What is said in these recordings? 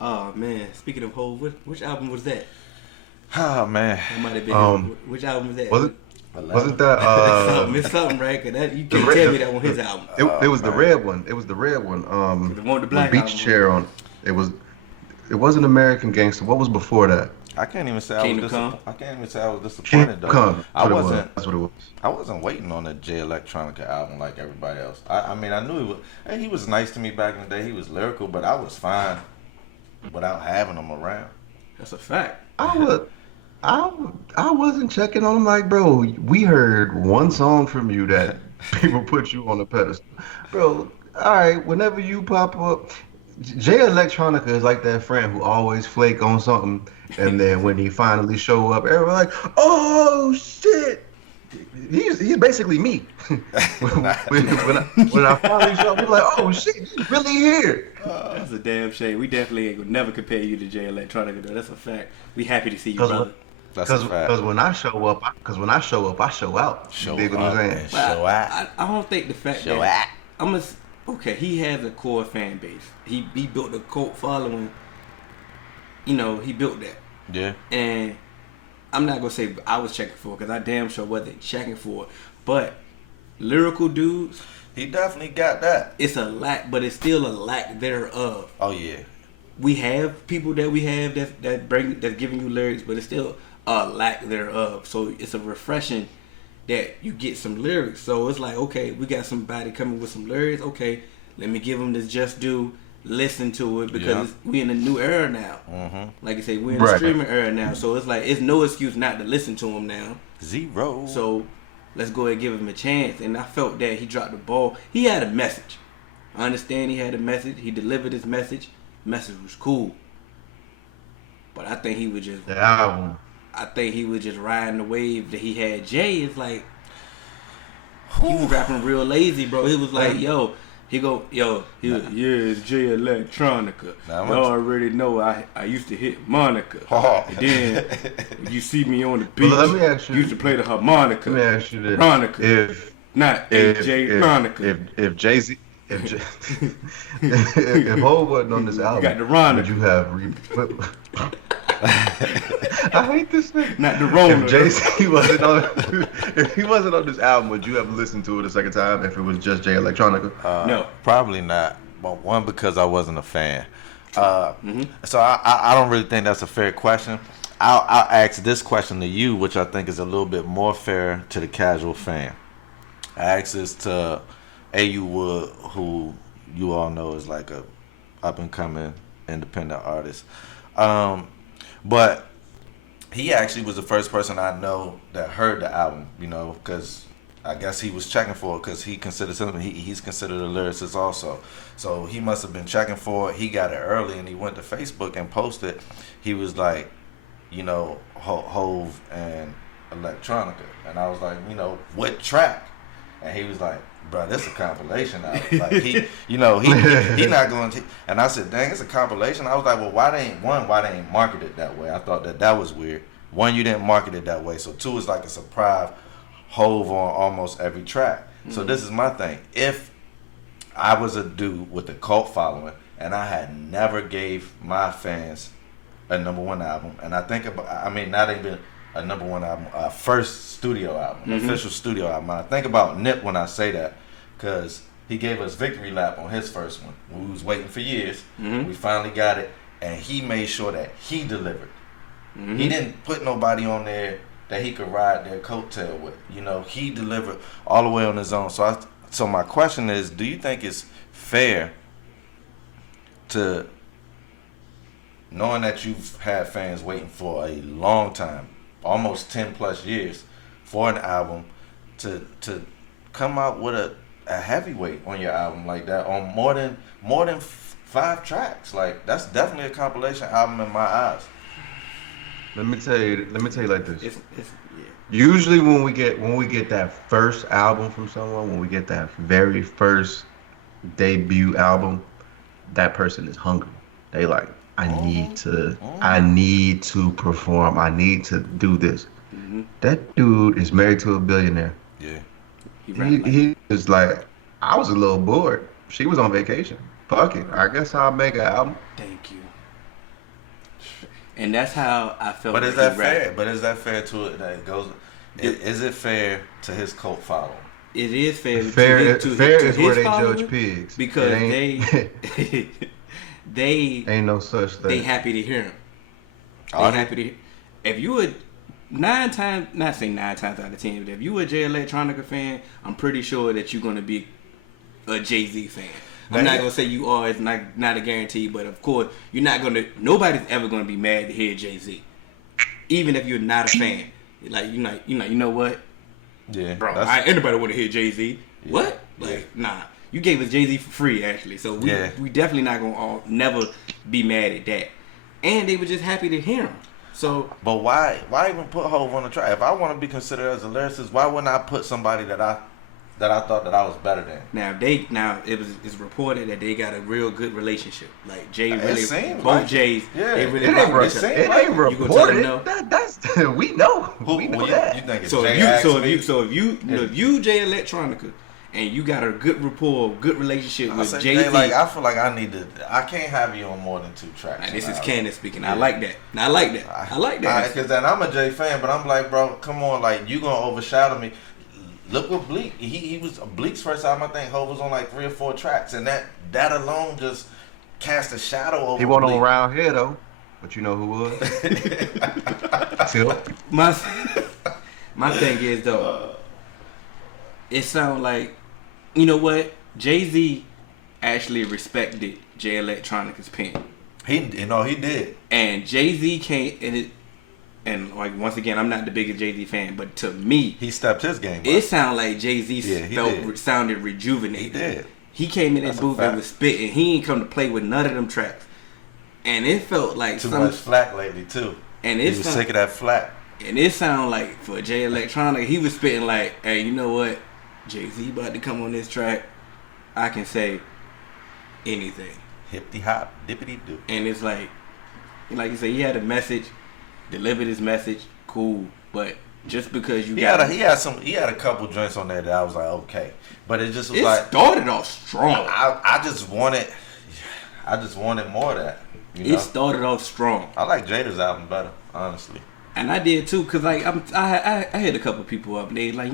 Oh man, speaking of Hov, which album was that? Oh man. That might have been his. Um, Which album was that? was it? Wasn't 11. that It's something, right? Cause that you the can't red? tell me that on his album. It Oh was the man. red one. It was the red one. The one with the With black Beach album. Chair on. It was. It wasn't American Gangster. What was before that? I can't even say I was Kingdom Come. disappointed. I can't even say I was Kingdom disappointed though. Come. I That's what it was. wasn't. That's what it was. I wasn't waiting on the J Electronica album like everybody else. I mean, I knew he was. And he was nice to me back in the day. He was lyrical, but I was fine without having him around. That's a fact. I was. I, I wasn't checking on him like, bro, we heard one song from you that people put you on a pedestal. Bro, all right, whenever you pop up, Jay Electronica is like that friend who always flake on something, and then when he finally show up, everyone like, oh shit. He's basically me. when I finally show up, we're like, oh shit, he's really here. That's a damn shame. We definitely ain't gonna never compare you to Jay Electronica though. That's a fact. We happy to see you, brother. That's a fact. Because when I show up, I show out. Show You dig what up I'm saying? and But show out. I don't think the fact Show that out. okay, he has a core fan base. He built a cult following. You know, he built that. Yeah. And I'm not gonna say I was checking for it because I damn sure wasn't checking for it. But lyrical dudes, He definitely got that. it's a lack, but it's still a lack thereof. Oh yeah. We have people that we have that's giving you lyrics, but it's still a lack thereof. So it's a refreshing that you get some lyrics. So it's like, okay, we got somebody coming with some lyrics. Okay, let me give them this just due. Listen to it because we in a new era now. Mm-hmm. Like I say, we're in the streaming era now. So it's like it's no excuse not to listen to him now. Zero. So let's go ahead and give him a chance. And I felt that he dropped the ball. He had a message. I understand he had a message. He delivered his message. Message was cool. But I think he was just The album. I think he was just riding the wave that he had Jay. It's like he was rapping real lazy, bro. He was like, yo, he was, yeah, it's Jay Electronica. Nah, Y'all already know I used to hit Monica. Oh. And then you see me on the beach. Well, let me ask you- used to play the harmonica. Let me ask you this: Monica. If Not if AJ Monica. if Jay Z if Ho wasn't on this album, got the Ronica. would you have? I hate this thing. Not the Rona. If Jay Z wasn't on, if he wasn't on this album, would you have listened to it a second time if it was just Jay Electronica? No. Probably not. But one, because I wasn't a fan. So I don't really think that's a fair question. I'll ask this question to you, which I think is a little bit more fair to the casual fan. I ask this to A.U. Wood, who you all know is like a up and coming independent artist. But he actually was the first person I know that heard the album, you know, because I guess he was checking for it because he considers him, he's considered a lyricist also. So he must have been checking for it. He got it early and he went to Facebook and posted. He was like, you know, Hove and Electronica. And I was like, you know, what track? And he was like, bro, this is a compilation album. Like he, you know, he not going to. And I said, dang, it's a compilation. I was like, well, why they ain't marketed that way? I thought that was weird. One, you didn't market it that way. So two, it's like a surprise Hove on almost every track. Mm-hmm. So this is my thing. If I was a dude with a cult following and I had never gave my fans a #1 album, and I think about, I mean, not even a #1 album, first studio album, official studio album. I think about Nip when I say that, because he gave us Victory Lap on his first one. We was waiting for years. We finally got it, and he made sure that he delivered. He didn't put nobody on there that he could ride their coattail with. You know, he delivered all the way on his own. So my question is, do you think it's fair to, knowing that you've had fans waiting for a long time, almost 10 plus years, for an album, to come out with a heavyweight on your album like that, on more than 5 tracks? Like, that's definitely a compilation album in my eyes. Let me tell you like this. It's Usually when we get that first album from someone, when we get that very first debut album, that person is hungry. They like, I need to perform. I need to do this. That dude is married to a billionaire. Yeah. He was like, I was a little bored. She was on vacation. Fuck it. I guess I'll make an album. Thank you. And that's how I felt. But is that fair? But is that fair to it that it goes? Is it fair to his cult following? It is fair. Fair is where they following, judge pigs because they ain't no such thing. They happy to hear him. They happy to. If you would 9 times, not say 9 times out of 10, but if you a Jay Electronica fan, I'm pretty sure that you're gonna be a Jay-Z fan. I'm not gonna say you are. It's not a guarantee, but of course you're not gonna. Nobody's ever gonna be mad to hear Jay-Z, even if you're not a fan. Like you know what? Yeah, bro. Anybody want to hear Jay-Z? Yeah, what? Like nah. You gave us Jay-Z for free, actually. So we definitely not gonna never be mad at that. And they were just happy to hear him. So, but why even put Hov on the track? If I want to be considered as a lyricist, why wouldn't I put somebody that I thought that I was better than? Now it's reported that they got a real good relationship. Like Jay really, both Jays, they really rock each other. It ain't reported. That's we know. We know that. You think it's so Jay if you Jay Electronica and you got a good rapport, good relationship with Jay-Z. Like I feel like I can't have you on more than 2 tracks. Now, this is Candace speaking. Yeah. I like that. I like that. Because then I'm a Jay fan, but I'm like, bro, come on, like you gonna overshadow me. Look what Bleak. He was Bleak's first album. I think Hov was on like 3 or 4 tracks, and that alone just cast a shadow over. He wasn't on Round Here though, but you know who was. My thing is though, it sounds like, you know what, Jay-Z actually respected Jay Electronica's pen. He did. And Jay-Z came and like once again, I'm not the biggest Jay-Z fan, but to me, he stepped his game up. It sounded like Jay-Z sounded rejuvenated. He did. He came in that booth and was spitting. He ain't come to play with none of them tracks, and it felt like too much flack lately too. And he was sick of that flack. And it sounded like for Jay Electronica, he was spitting like, "Hey, you know what? Jay-Z about to come on this track. I can say anything. Hippity hop, dippity doo." And it's like you say, he had a message, delivered his message, cool. But just because he had a couple joints on there that I was like, okay, but it just was started off strong. I just wanted more of that. It started off strong. I like Jada's album better, honestly. And I did too, cause like I had a couple people up, and they like,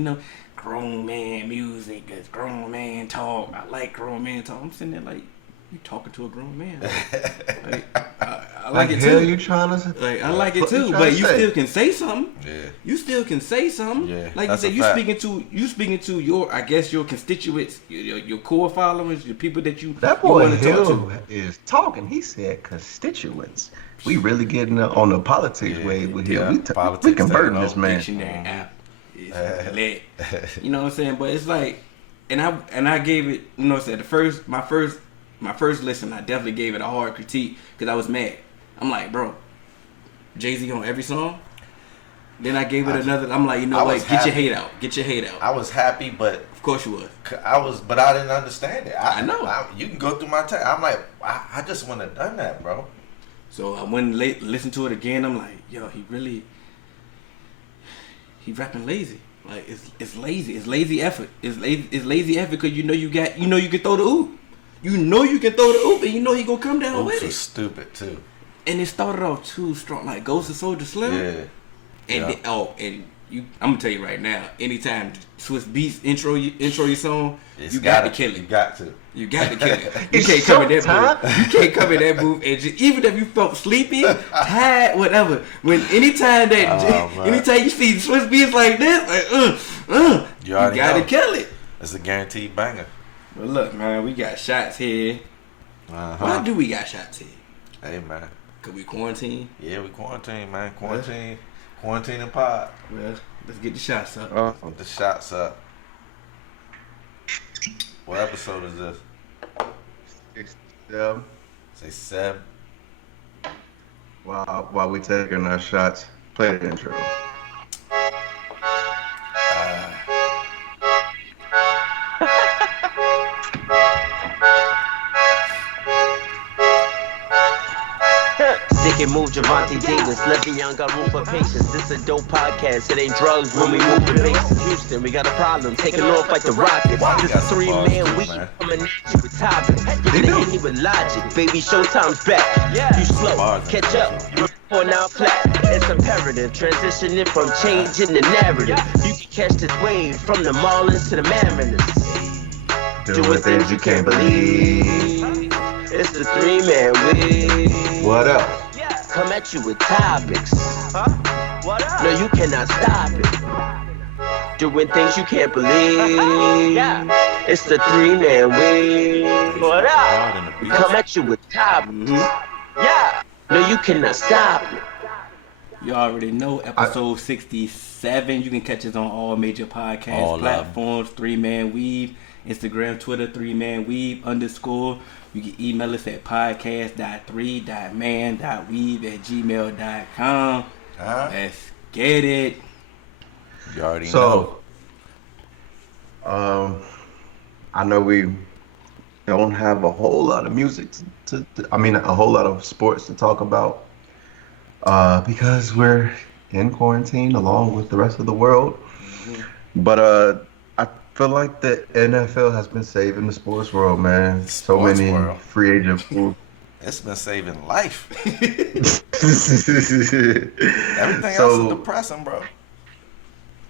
grown man music, it's grown man talk. I like grown man talk. I'm sitting there like, you talking to a grown man? Like, I like it too. You trying to? Like I like it too, but you still can say something. Yeah. You still can say something. Yeah. Like you said, you speaking to your, I guess, your constituents, your core followers, your people that you. That boy Hill is talking. He said constituents. We really getting on the politics wave with him. We converting this man. Dictionary app is lit. You know what I'm saying? But it's like, and I gave it. You know what I'm saying? My first listen, I definitely gave it a hard critique because I was mad. I'm like, bro, Jay-Z on every song. Then I gave it another. I'm like, you know what? Get your hate out. Get your hate out. I was happy, but of course you was. But I didn't understand it. I know. You can go through my text. I'm like, I just wouldn't have done that, bro. So I went and listened to it again. I'm like, yo, he rapping lazy. Like it's lazy. It's lazy effort. It's lazy effort because you can throw the oop. You know you can throw the oop, and you know he gonna come down Oops with it. Was stupid too. And it started off too strong, like Ghost of Soulja Slim. Yeah. And I'm gonna tell you right now, anytime Swiss Beats intro your song, you got to kill it. You got to kill it. You can't come in that booth. You can't come in that booth and just, even if you felt sleepy, tired, whatever. Anytime you see Swiss Beats like this, like you got to kill it. It's a guaranteed banger. But look, man, we got shots here. Why do we got shots here? Hey, man. Cause we quarantine. Yeah, we quarantine, man. Quarantine and pod. Well, let's get the shots up. Get the shots up. What episode is this? 67. Say 7. While we taking our shots, play the intro. Sick and move Javante Davis, let the young got room for patience. This a dope podcast, it ain't drugs when we move the bases. Houston, we got a problem, taking off like the Rockets. This is 3-man week, coming at you with topics. Giving it any with logic, baby, Showtime's back. You slow, catch up. for now flat. It's imperative, transitioning from changing the narrative. You can catch this wave from the Marlins to the Mariners. Doing things you can't believe. It's the 3-man week. What else? Come at you with topics. What up? No, you cannot stop it. Doing things you can't believe. It's the 3-man week. What up? Come at you with topics. Yeah. No, you cannot stop it. You already know, episode 67. You can catch us on all major podcast platforms. 3-Man Weave. Instagram, Twitter, 3-Man Weave _ You can email us at podcast.3.man.weave@gmail.com. Let's get it. You already know. I know we don't have a whole lot of music a whole lot of sports to talk about because we're in quarantine along with the rest of the world. But I feel like the NFL has been saving the sports world, man. So many free agent pools. It's been saving life. Everything else is depressing, bro.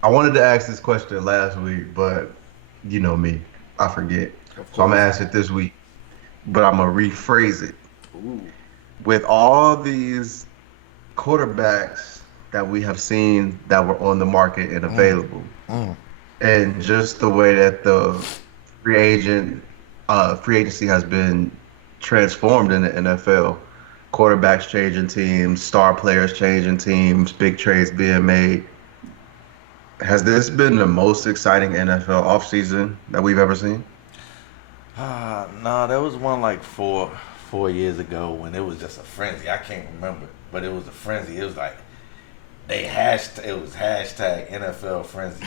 I wanted to ask this question last week, but you know me, I forget. So I'm gonna ask it this week, but I'm gonna rephrase it. Ooh. With all these quarterbacks that we have seen that were on the market and available, and just the way that the free agency has been transformed in the NFL, quarterbacks changing teams, star players changing teams, big trades being made. Has this been the most exciting NFL offseason that we've ever seen? No, there was one like four years ago when it was just a frenzy. I can't remember, but it was a frenzy. It was like it was hashtag NFL frenzy.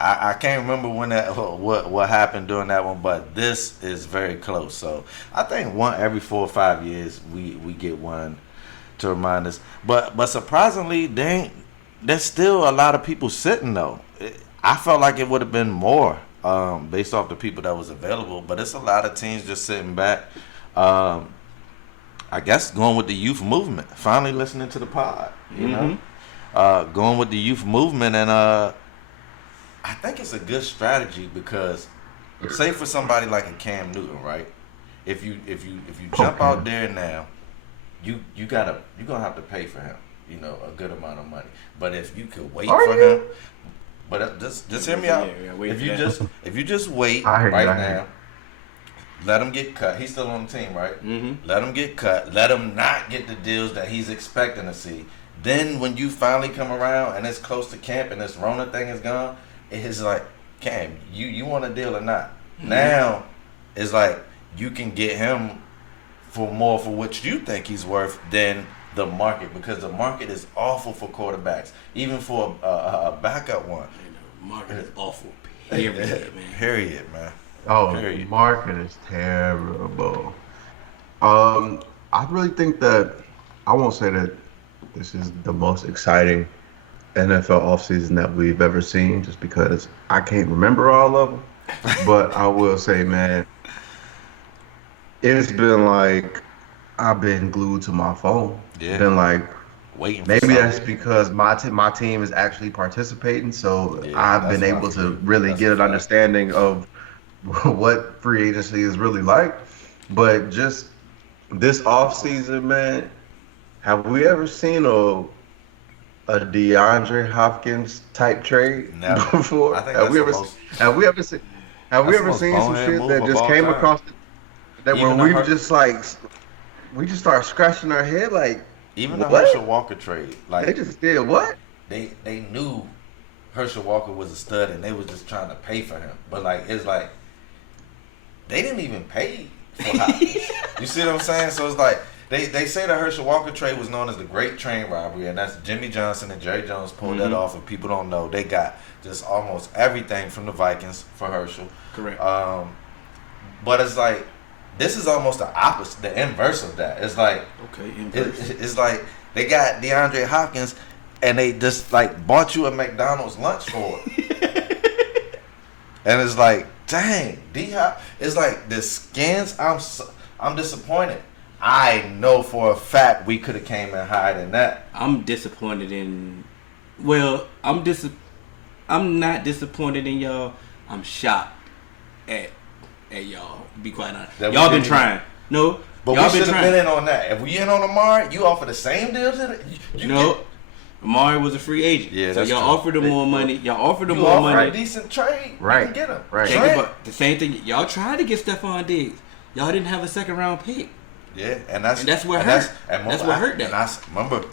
I can't remember when what happened during that one, but this is very close. So I think every 4 or 5 years we get one to remind us. But surprisingly, there's still a lot of people sitting though. I felt like it would have been more based off the people that was available, but it's a lot of teams just sitting back. I guess going with the youth movement. Finally listening to the pod, you know, going with the youth movement, and I think it's a good strategy because, say for somebody like a Cam Newton, right? If you jump out there now, you're gonna have to pay for him, you know, a good amount of money. But if you could wait for him, but just hear me out. If you just wait right now, let him get cut. He's still on the team, right? Let him get cut. Let him not get the deals that he's expecting to see. Then when you finally come around and it's close to camp and this Rona thing is gone, it's like, Cam, you want a deal or not? Now it's like you can get him for more for what you think he's worth than the market, because the market is awful for quarterbacks, even for a backup one. The market is awful. Period, man. Period, man. Oh, the market is terrible. I really think that I won't say that this is the most exciting NFL offseason that we've ever seen, just because I can't remember all of them. But I will say, man, it's been like I've been glued to my phone. Yeah. Been like waiting. Maybe that's because my team is actually participating, so I've been able to really get an understanding of what free agency is really like. But just this offseason, man, have we ever seen a DeAndre Hopkins type trade before? Have we ever seen some shit that just came across that where we just start scratching our head like, even the Herschel Walker trade, like they just did what? They knew Herschel Walker was a stud and they was just trying to pay for him, but like it's like they didn't even pay for Hopkins. You see what I'm saying? So it's like they say the Herschel Walker trade was known as the Great Train Robbery, and that's Jimmy Johnson and Jerry Jones pulled that off. And people don't know they got just almost everything from the Vikings for Herschel. Correct. But it's like this is almost the opposite, the inverse of that. It's like it's like they got DeAndre Hopkins and they just like bought you a McDonald's lunch for it. And it's like, dang, D-Hop. It's like the Skins. I'm disappointed. I know for a fact we could have came in higher than that. I'm disappointed in. Well, I'm not disappointed in y'all. I'm shocked at y'all. Be quite honest. Y'all been trying. No, but y'all we should have been in on that. If we in on Amari, you offer the same deal to the. No. Amari was a free agent. Yeah, so y'all true. offered him more money. Y'all offered him you more offer money. a decent trade. Right. You can get him. Right. But the same thing. Y'all tried to get Stephon Diggs. Y'all didn't have a second round pick. Yeah, and that's what hurt. That's what hurt that. And I remember.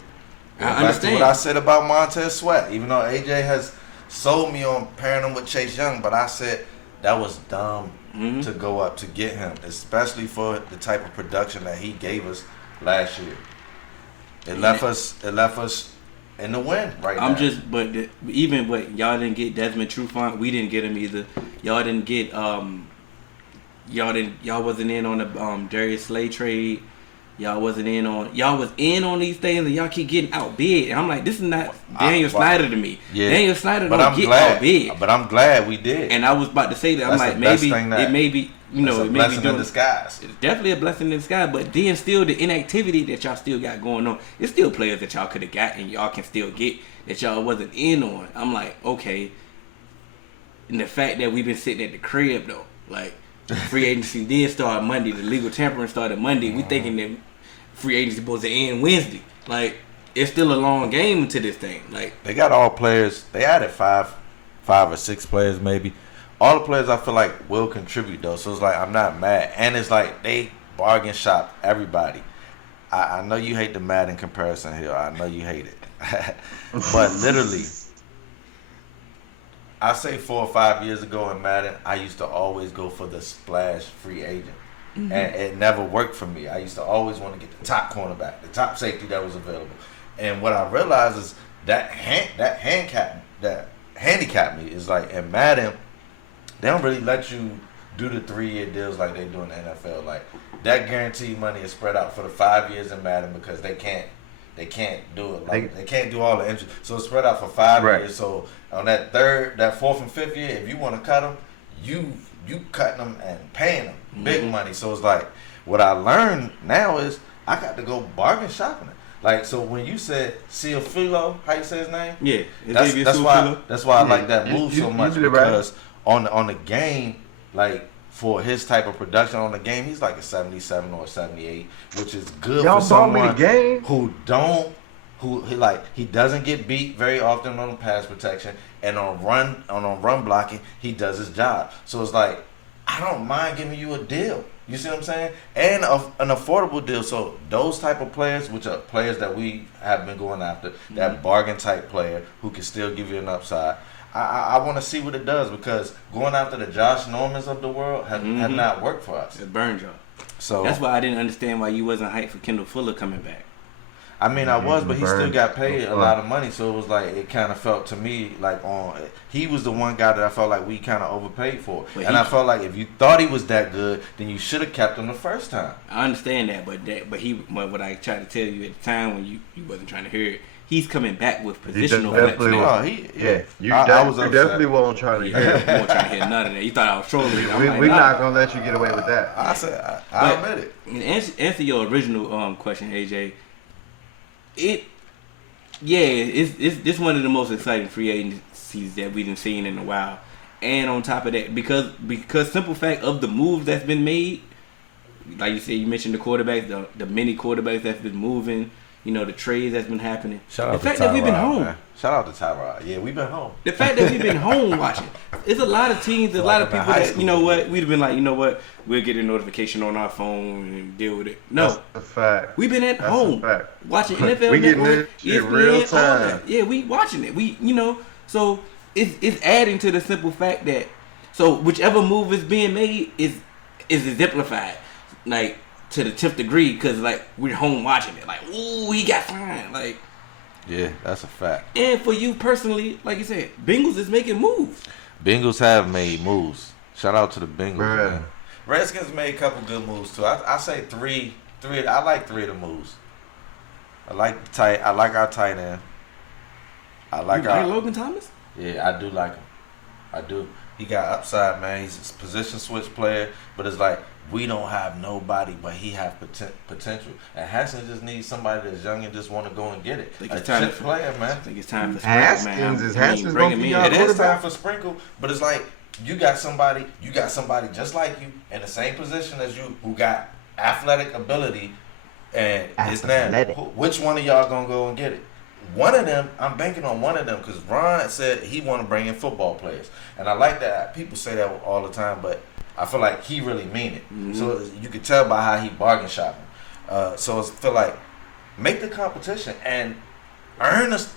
I understand what I said about Montez Sweat. Even though AJ has sold me on pairing him with Chase Young, but I said that was dumb to go up to get him, especially for the type of production that he gave us last year. It left us in the win now. Even what y'all didn't get Desmond Trufant, we didn't get him either. Y'all didn't get y'all wasn't in on the Darius Slay trade. Y'all was in on these things, and y'all keep getting outbid. And I'm like, this is not Daniel Snyder to me. Yeah. Daniel Snyder don't get outbid. But I'm glad we did. And I was about to say that. I'm like, maybe it may be, it may be blessing in disguise. It's definitely a blessing in disguise. But then still, the inactivity that y'all still got going on, it's still players that y'all could have got and y'all can still get that y'all wasn't in on. I'm like, okay. And the fact that we've been sitting at the crib though, like free agency did start Monday, the legal tampering started Monday. We thinking that free agency supposed to end Wednesday. Like, it's still a long game to this thing. Like, they got all players. They added five or six players maybe. All the players I feel like will contribute though. So it's like I'm not mad. And it's like they bargain shop everybody. I know you hate the Madden comparison here. I know you hate it. But literally, I say 4 or 5 years ago in Madden, I used to always go for the splash free agent. And it never worked for me. I used to always want to get the top cornerback, the top safety that was available. And what I realized is that handicapped me is like in Madden, they don't really let you do the 3-year deals like they do in the NFL. Like that guaranteed money is spread out for the 5 years in Madden because they can't do it. Like they can't do all the interest. So it's spread out for 5 years. So on that 4th and 5th year, if you want to cut them, you cutting them and paying them big money. So it's like what I learned now is I got to go bargain shopping it. Like so when you said Ciofilo, how you say his name? Yeah, that's why I like that move so much because on the game, like for his type of production on the game, he's like a 77 or a 78, which is good for someone he doesn't get beat very often on the pass protection, and on run blocking, he does his job. So it's like I don't mind giving you a deal. You see what I'm saying? And an affordable deal. So those type of players, which are players that we have been going after, that bargain type player who can still give you an upside. I want to see what it does because going after the Josh Normans of the world have not worked for us. It burned y'all. So that's why I didn't understand why you wasn't hyped for Kendall Fuller coming back. I mean, I was, but he still got paid a lot of money, so it was like it kind of felt to me like he was the one guy that I felt like we kind of overpaid for, and I felt like if you thought he was that good, then you should have kept him the first time. I understand that, but what I tried to tell you at the time when you wasn't trying to hear it, he's coming back with positional flex. You definitely won't try to hear. You won't try to hear none of that. You thought I was trolling. We're not gonna let you get away with that. I said I admit it. Answer your original question, AJ. It's one of the most exciting free agencies that we've seen in a while. And on top of that, because simple fact of the moves that's been made, like you said, you mentioned the quarterbacks, the many quarterbacks that's been moving, the trades that's been happening. The fact that we've been home. Man. Shout out to Tyrod. Yeah, we've been home. The fact that we've been home watching. It's a lot of teams, there's a lot of people that, we'd have been like, we'll get a notification on our phone and deal with it. No. That's a fact. We've been at home watching NFL we Network, getting it in real time. Yeah, we watching it. So it's adding to the simple fact that, so whichever move is being made is exemplified, like, to the 10th degree, because, like, we're home watching it. Like, ooh, he got fined. Like, yeah, that's a fact. And for you personally, like you said, Bengals is making moves. Bengals have made moves. Shout out to the Bengals, man. Redskins made a couple good moves too. I say three. I like 3 of the moves. I like our tight end. I like Logan Thomas. Yeah, I do like him. I do. He got upside, man. He's a position switch player, but it's like we don't have nobody, but he have potential. And Haskins just needs somebody that's young and just want to go and get it. Think A it's time chip player, man. I think it's time for Sprinkle, man. Haskins bring gonna him be in. our It is quarterback? time for Sprinkle, but it's like you got somebody just like you in the same position as you who got athletic ability, and it's now Athletic. which one of y'all gonna go and get it? One of them, I'm banking on one of them because Ron said he want to bring in football players, and I like that. People say that all the time, but I feel like he really mean it. Mm-hmm. So you can tell by how he bargain shopping. So I feel like make the competition and earn us.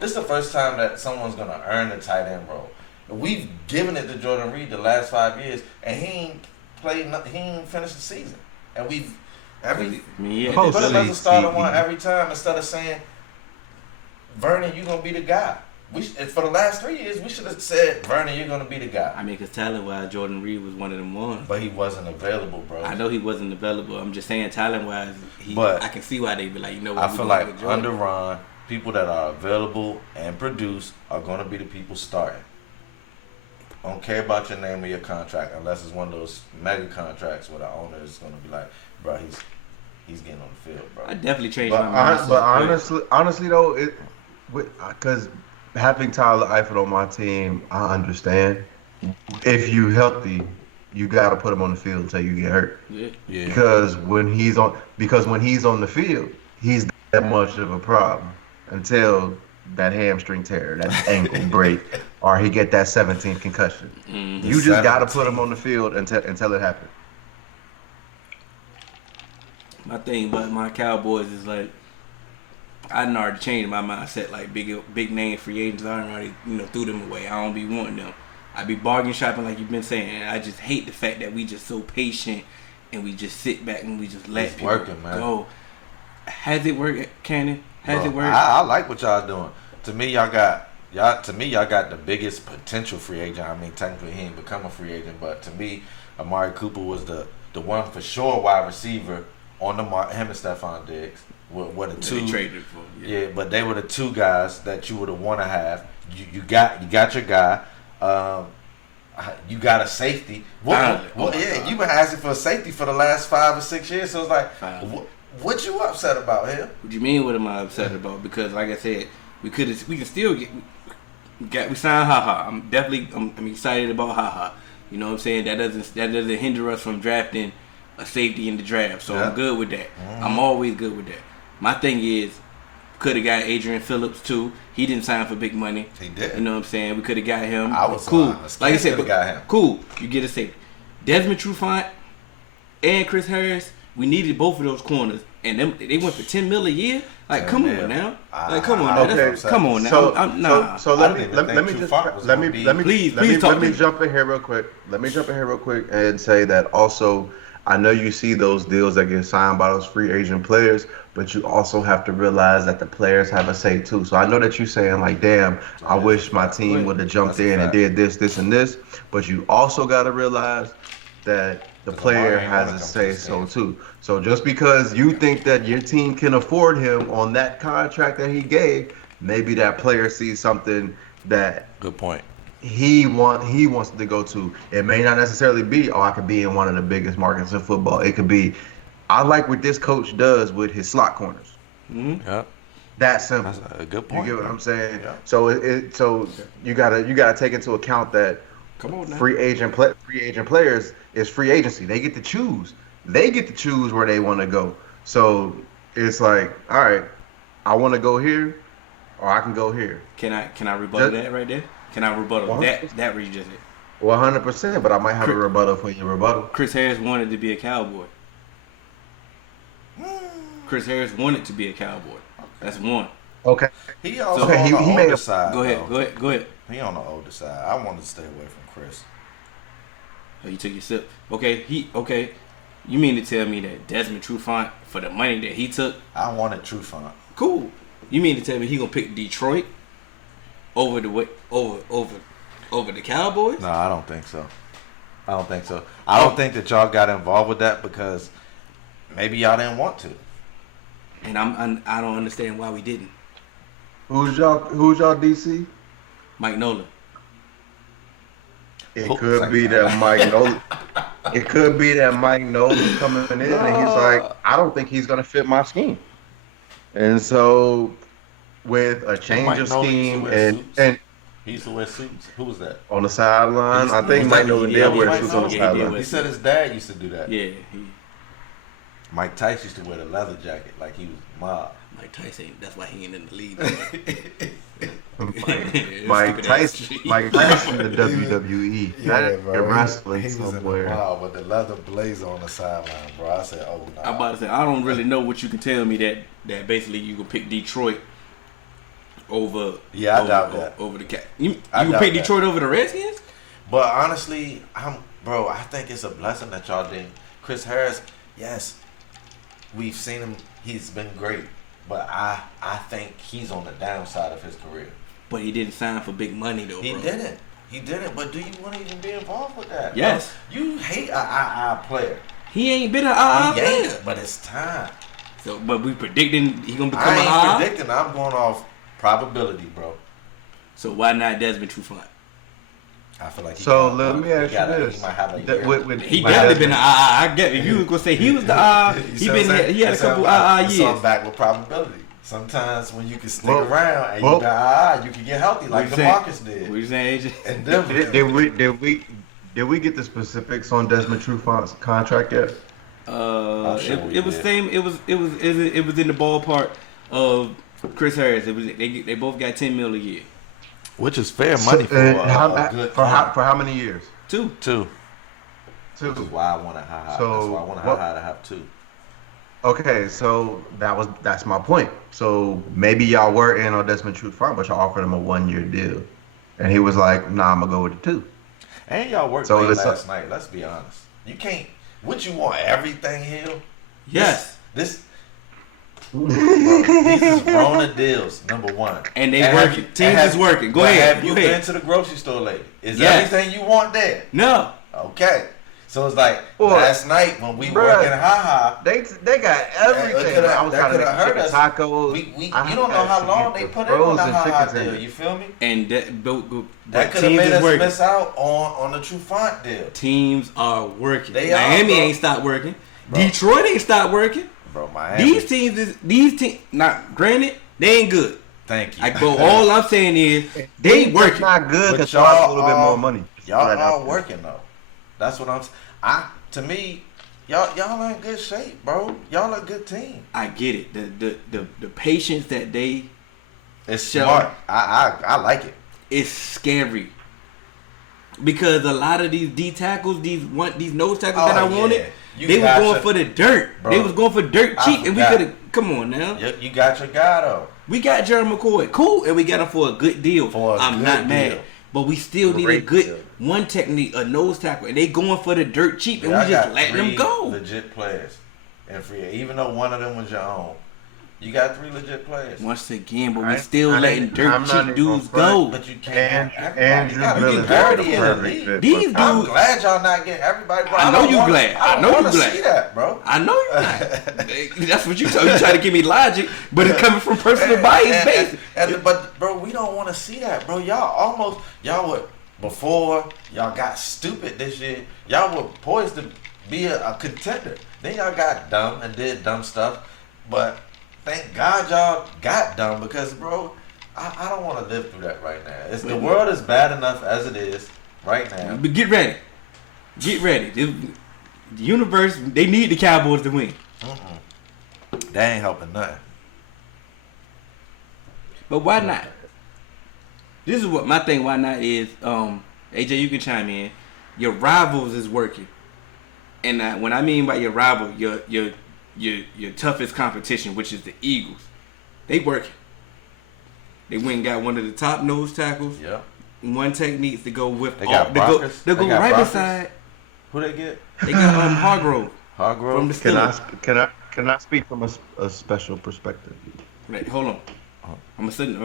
This is the first time that someone's gonna earn the tight end role. We've given it to Jordan Reed the last 5 years, and he ain't played. He ain't finished the season, and we've every put him as a starter one every time instead of saying, Vernon, you're gonna be the guy. For the last 3 years, we should have said, Vernon, you're gonna be the guy. I mean, because talent-wise, Jordan Reed was one of them ones. But he wasn't available, bro. I know he wasn't available. I'm just saying, talent-wise, But I can see why they be like, you know what? I feel like under Ron, people that are available and produce are gonna be the people starting. Don't care about your name or your contract unless it's one of those mega contracts where the owner is gonna be like, bro, he's getting on the field, bro. I definitely changed But, my mind. but honestly though, because having Tyler Eifert on my team, I understand. If you healthy, you got to put him on the field until you get hurt. Yeah. Because when he's on the field, he's that much of a problem until that hamstring tear, that ankle break, or he get that 17th concussion. Mm-hmm. You just got to put him on the field until it happens. My thing about my Cowboys is like, I done already changed my mindset. Like big name free agents, I done already threw them away. I don't be wanting them. I be bargain shopping like you've been saying. I just hate the fact that we just so patient and we just sit back and we just let It's people working, man. go. Has it worked, Cannon? Has it worked? I like what y'all doing. To me, y'all got the biggest potential free agent. I mean, technically he ain't become a free agent, but to me, Amari Cooper was the one for sure wide receiver on the mark. Him and Stephon Diggs were the two. They traded for. Yeah, but they were the two guys that you would have want to have. You got your guy. You got a safety. You've been asking for a safety for the last 5 or 6 years. So it's like, what you upset about here? What do you mean? What am I upset about? Because like I said, we can still we signed HaHa. I'm excited about HaHa. You know what I'm saying? That doesn't hinder us from drafting a safety in the draft. So I'm good with that. Mm-hmm. I'm always good with that. My thing is, could have got Adrian Phillips too. He didn't sign for big money. He did. You know what I'm saying? We could have got him. I was cool. Like I said, but got him. Cool. You get a safety. Desmond Trufant and Chris Harris. We needed both of those corners, and they went for $10 million a year. Like, come on now. Come on now. Okay. Come on now. So let me jump in here real quick. And say that also, I know you see those deals that get signed by those free agent players, but you also have to realize that the players have a say too. So I know that you're saying like, damn, I wish my team would have jumped in and did this, and this. But you also got to realize that the player has a say so too. So just because you think that your team can afford him on that contract that he gave, maybe that player sees something that good point. He wants to go to. It may not necessarily be, I could be in one of the biggest markets in football. It could be, I like what this coach does with his slot corners. Mm-hmm. Yep. That simple. That's a good point. You get what I'm saying? Yeah. So you gotta take into account that free agent players is free agency. They get to choose. They get to choose where they want to go. So it's like, all right, I want to go here, or I can go here. Can I rebuttal that right there? Can I rebuttal 100%. that where you just hit? 100%, but I might have a rebuttal for your rebuttal. Chris Harris wanted to be a Cowboy. Chris Harris wanted to be a Cowboy. That's one. Okay. He also on the older side. Go ahead. He on the older side. I wanted to stay away from Chris. Oh, you took your sip. Okay. You mean to tell me that Desmond Trufant, for the money that he took, I wanted Trufant. Cool. You mean to tell me he gonna pick Detroit over the Cowboys? No, I don't think so. I don't think that y'all got involved with that because maybe y'all didn't want to. And I don't understand why we didn't. Who's y'all DC? Mike Nolan. It could be that Mike Nolan. It could be that Mike knows he's coming in, and he's like, I don't think he's gonna fit my scheme. And so, with a change Mike of Nolan used to scheme wear and suits. and He used to wear suits. Who was that? on the sideline, I think Mike Nolan did wear suits on the sideline. He said his dad used to do that. Yeah, Mike Tyson used to wear the leather jacket like he was mob. Mike Tyson. That's why he ain't in the league. Mike Tyson, the WWE, not wrestling He was somewhere. in the mob with the leather blazer on the sideline, bro. I said, oh, nah. I'm about to say, I don't really know what you can tell me that basically you can pick Detroit over. Yeah, I doubt that. Over the Cat. You I can doubt pick that. Detroit over the Redskins? But honestly, I think it's a blessing that y'all didn't. Chris Harris, yes, we've seen him. He's been great. But I think he's on the downside of his career. But he didn't sign for big money, though, He bro. didn't. He didn't. But do you want to even be involved with that? Yes. Bro? You hate a player. He ain't been an He player. ain't, but it's time. So, but we predicting he gonna become I an ain't predicting. I'm going off probability, bro. So why not Desmond Trufant? I feel like. So let me ask you this: He might have a That- year. with- He like definitely that- been an I get it. If you was gonna say he was the he had a couple So years. I'm back with probability. Sometimes when you can stick Well, around and well, you got you can get healthy like What you saying? DeMarcus did. What you saying, AJ? And Denver. Did we get the specifics on Desmond Trufant's contract yet? I'm sure we It was did. same. It was in the ballpark of Chris Harris. It was they both got $10 million a year. Which is fair money for a good for how many years? Two. Which is Two. why I wanted Ha-Ha. So, That's why I wanted what- Ha-Ha to have two. Okay, so that's my point. So maybe y'all were in on Desmond Trufant, but y'all offered him a 1-year deal, and he was like, "Nah, I'm gonna go with the 2." And y'all worked So late it's last night. Let's be honest. You can't. What you want? Everything, Hill? Yes. This bro, these is Rona deals, number one. And they working. Teams is working. Go ahead. Have you Go ahead. been to the grocery store lately? Is Yes. everything you want there? No. Okay. So it's like Well, last night when we bruh, working Ha-Ha. They got everything. coulda- I was that trying to coulda make hurt chicken us. tacos. You I don't know had how to long get they the put in on the frozen Ha-Ha chicken deal. tenders. You feel me? And That could have teams made is us working. miss out on the Trufant deal. Teams are working. They are, Miami bro. ain't stopped working. Bro. Detroit ain't stopped working. Bro, Miami. These teams. Not granted, they ain't good. Thank you. Like, but all I'm saying is they It's working. not good But because y'all a little bit y'all, more money. Y'all Right all now. working though. That's what to me, y'all are in good shape, bro. Y'all a good team. I get it. The patience that they It's Show. smart. I like it. is scary. Because a lot of these D tackles, these nose tackles that I Oh, wanted, yeah. You they was gotcha. going for the dirt. Bro, They was going for dirt I cheap, and we forgot. could have. Come on now. You got your guy though. We got Jerry McCoy, cool, and we got him for a good deal. For a I'm good not mad, deal. but we still need a Great good deal. one technique, a nose tackle, and they going for the dirt cheap, and Y'all we just got letting them three go. Legit players in free. Even though one of them was your own, you got 3 legit players. Once again, but we I- still I letting ain't- dirt I'm not cheap even dudes gonna front, go. But you can't. Andrew Everybody Miller got is parity the in the perfect league. fit. These for- I'm dudes- glad y'all not getting everybody. Bro, I know don't you wanna- glad. I I know want you to glad. see that, bro. I know you're not. That's what you try to give me logic, but it's coming from personal bias base. But bro, we don't want to see that, bro. Y'all were before y'all got stupid this year. Y'all were poised to be a contender. Then y'all got dumb and did dumb stuff. But thank God y'all got dumb because, bro, I don't want to live through that right now. The world is bad enough as it is right now. But get ready. Get ready. The universe, they need the Cowboys to win. That ain't helping nothing. But why not? This is what my thing. Why not is AJ. You can chime in. Your rivals is working, and when I mean by your rival, your toughest competition, which is the Eagles, they working. They went and got one of the top nose tackles. Yeah. One techniques to go with. They got they go Brockers? they They go got right Brockers? beside. Who they get? They got Hargrove Hargrove. from the Can Steelers. can I speak from a special perspective? Right, hold on. I'm sending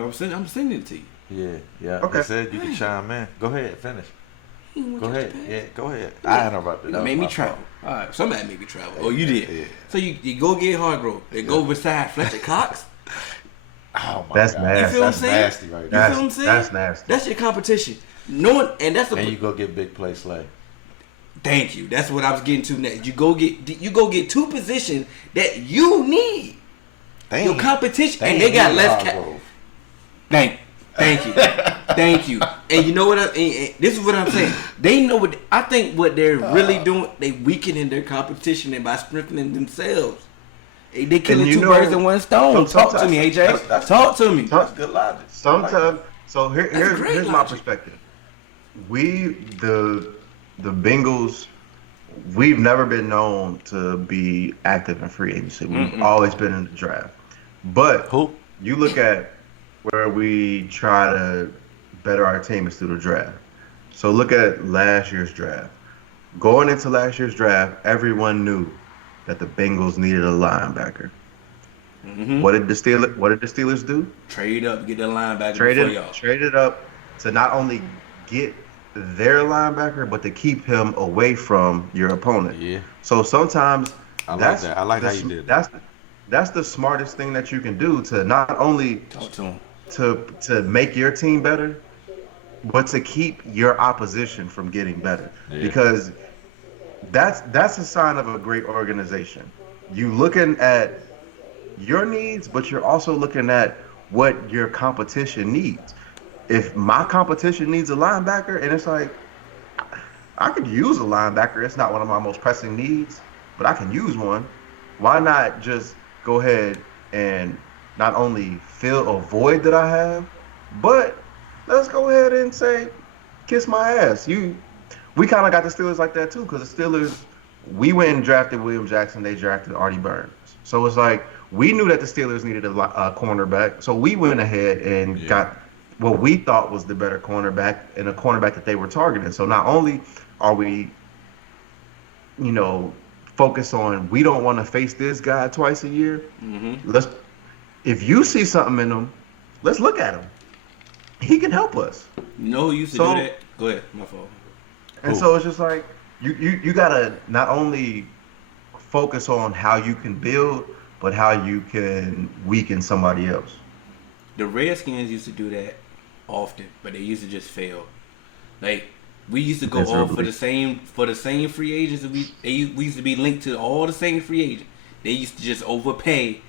it to you. Yeah. Okay. They said you can chime in. Go ahead, finish. He didn't want Go you to ahead. pass. Yeah, go ahead. I interrupted. You That was made me my travel. fault. All right, somebody made me travel. Oh, you did. Yeah. So you go get Hargrove. They go beside Fletcher Cox. Oh my That's God. nasty. You feel what I'm That's saying? nasty right You there. feel what I'm saying? That's nasty. That's your competition. No one, and that's And you the go get big play Slay. Thank you. That's what I was getting to next. You go get two positions that you need. Your competition, and they got less cap. Thank you, thank you. And you know what? This is what I'm saying. They know what I think. What they're really doing, they weakening their competition and by strengthening themselves. They killing two birds in one stone. Talk to me, AJ. Talk to me. That's good logic. Sometimes, so here's my perspective. The Bengals, we've never been known to be active in free agency. We've always been in the draft. But you look at where we try to better our team is through the draft. So look at last year's draft. Going into last year's draft, everyone knew that the Bengals needed a linebacker. Mm-hmm. What did the Steelers do? Trade up, get the linebacker. Traded up to not only get their linebacker, but to keep him away from your opponent. Yeah. So sometimes I like that. I like how you did that. That's the smartest thing that you can do to not only to make your team better, but to keep your opposition from getting better. Yeah. Because that's a sign of a great organization. You looking at your needs, but you're also looking at what your competition needs. If my competition needs a linebacker, and it's like, I could use a linebacker. It's not one of my most pressing needs, but I can use one. Why not just go ahead and not only fill a void that I have, but let's go ahead and say, kiss my ass. We kind of got the Steelers like that too, because the Steelers, we went and drafted William Jackson. They drafted Artie Burns. So it's like, we knew that the Steelers needed a cornerback. So we went ahead and got what we thought was the better cornerback and a cornerback that they were targeting. So not only are we, focused on, we don't want to face this guy twice a year. Mm-hmm. If you see something in him, let's look at him. He can help us. No, you used to do that. Go ahead, my fault. And so it's just like, you gotta not only focus on how you can build, but how you can weaken somebody else. The Redskins used to do that often, but they used to just fail. Like, we used to go off for the same free agents. We used to be linked to all the same free agents. They used to just overpay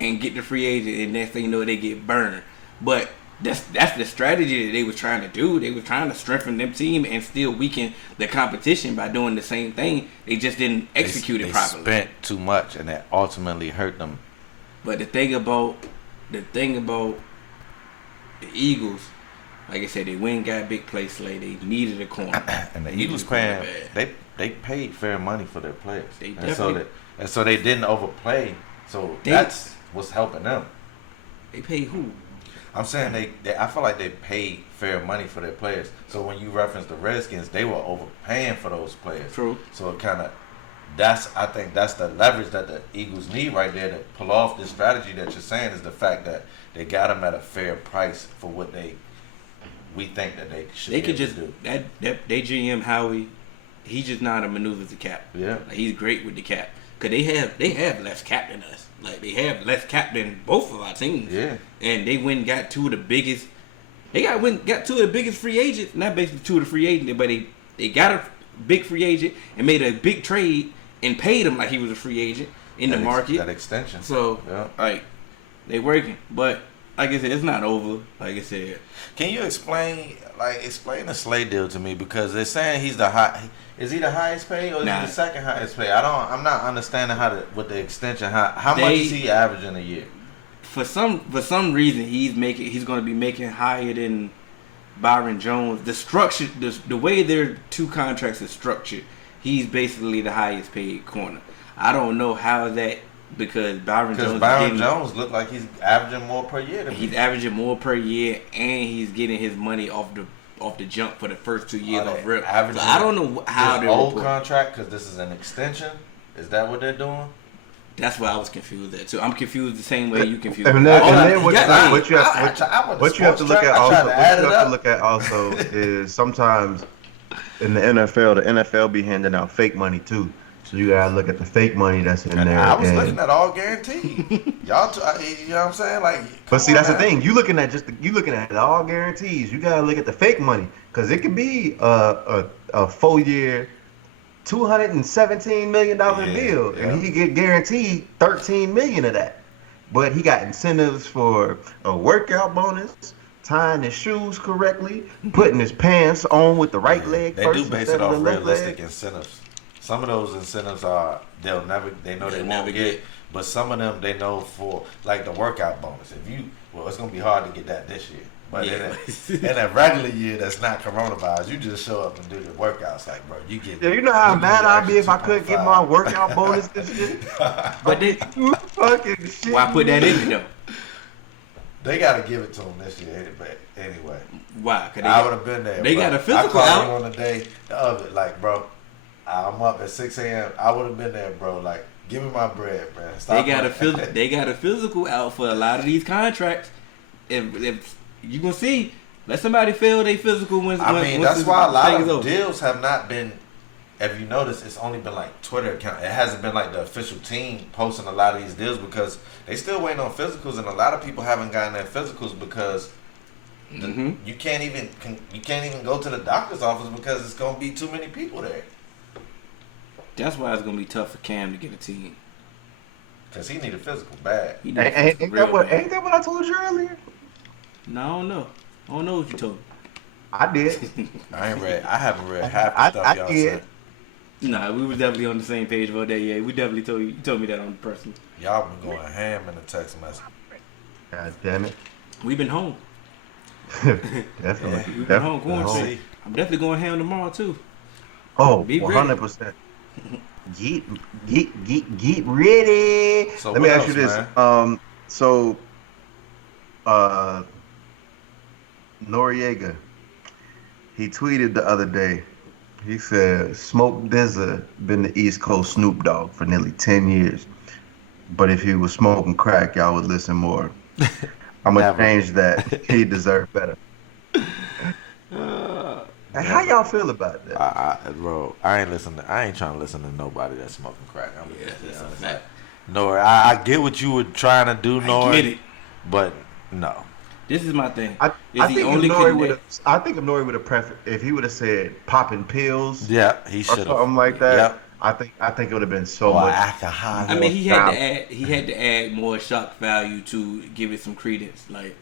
and get the free agent, and next thing you know, they get burned. But that's the strategy that they was trying to do. They were trying to strengthen their team and still weaken the competition by doing the same thing. They just didn't execute it properly. They spent too much, and that ultimately hurt them. But the thing about the Eagles, like I said, they went and got big play Slay. They needed a corner. And the Eagles paying, they paid fair money for their players. And so they didn't overplay. So that's what's helping them. They paid who? I'm saying I feel like they paid fair money for their players. So when you reference the Redskins, they were overpaying for those players. True. So it kind of, I think that's the leverage that the Eagles need right there to pull off this strategy that you're saying, is the fact that they got them at a fair price for what we think that they should. They could just do that. They GM Howie, he just know how to maneuver the cap. Yeah, like, he's great with the cap, cause they have less cap than us. Like, they have less cap than both of our teams. Yeah, and they went and got two of the biggest. They got two of the biggest free agents. Not basically two of the free agents, but they got a big free agent and made a big trade and paid him like he was a free agent in the market. That extension. So, like, they working, but like I said, it's not over. Like I said, can you explain the Slay deal to me? Because they're saying he's the high. Is he the highest paid or is he the second highest paid? I'm not understanding with the extension. How much is he averaging a year? For some reason, he's going to be making higher than Byron Jones. The structure, the way their two contracts are structured, he's basically the highest paid corner. I don't know how that, because Byron Jones look like he's averaging more per year. He's averaging more per year, and he's getting his money off the jump for the first 2 years off rip. So I don't know how they're old contract, because this is an extension. Is that what they're doing? That's why I was confused at too. I'm confused the same way you confused. And then what you have to look at also is sometimes in the NFL be handing out fake money too. So you gotta look at the fake money that's in there. I was looking at all guaranteed. Y'all, you know what I'm saying? Like, but see, that's the thing. You looking at all guarantees. You gotta look at the fake money, because it could be a 4-year, $217 million deal, and he get guaranteed $13 million of that. But he got incentives for a workout bonus, tying his shoes correctly, putting his pants on with the right leg They first do base instead it of the off left realistic leg. incentives. Some of those incentives are they won't get, but some of them they know for like the workout bonus. It's gonna be hard to get that this year. But in a regular year that's not coronavirus, you just show up and do the workouts. Like, bro, you get. Yeah, you know how mad I'd be if I couldn't get my 2.5. workout bonus this year. But they, You fucking shit. why put that in there? They gotta give it to him this year. But anyway, Why? I would have been there. They bro. got a physical I out. called you on the day of it, like, bro, I'm up at 6 a.m. I would have been there, bro. Like, give me my bread, man. Stop They got a physical out for a lot of these contracts. If you gonna see, let somebody fail their physical when. That's why a lot of deals have not been. If you notice, it's only been like Twitter account. It hasn't been like the official team posting a lot of these deals because they still waiting on physicals, and a lot of people haven't gotten their physicals because you can't even go to the doctor's office because it's gonna be too many people there. That's why it's gonna be tough for Cam to get a team. Cause he need a physical bad. Ain't that what I told you earlier? No, I don't know. I don't know what you told me. I did. I haven't read half the stuff y'all did. said. Nah, we was definitely on the same page about that. Yeah, we definitely told you. You told me that on the person. Y'all been going ham in the text message. God damn it. We've been home. Definitely. We've been home Definitely. quarantine. I'm definitely going ham tomorrow too. Oh, Be 100%. Get ready. So Let me what ask you else, this. man? So Noriega, he tweeted the other day. He said, Smoke DZA been the East Coast Snoop Dogg for nearly 10 years. But if he was smoking crack, y'all would listen more. I'm going to change that. He deserved better. How y'all feel about that? Bro, I ain't trying to listen to nobody that's smoking crack. That's a fact. Nor, I get what you were trying to do, Nor. I get it. But no. This is my thing. I think if Nori would have if he would have said popping pills, Yeah, he or should have. something like that. Yep. I think it would have been so much. Alcohol. I mean, he had to add more shock value to give it some credence. Like,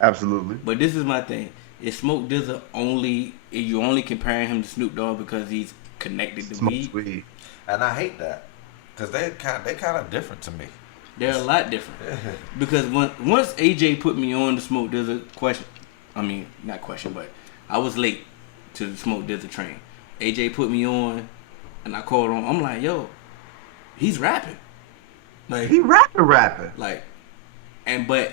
Absolutely. but this is my thing. Is Smoke DZA you only comparing him to Snoop Dogg because he's connected to Smokes weed? weed. And I hate that because they kind of different to me. They're a lot different. Because once AJ put me on the Smoke DZA not question, but I was late to the Smoke DZA train. AJ put me on, and I called on. I'm like, yo, he's rapping. Like He rapping. like, but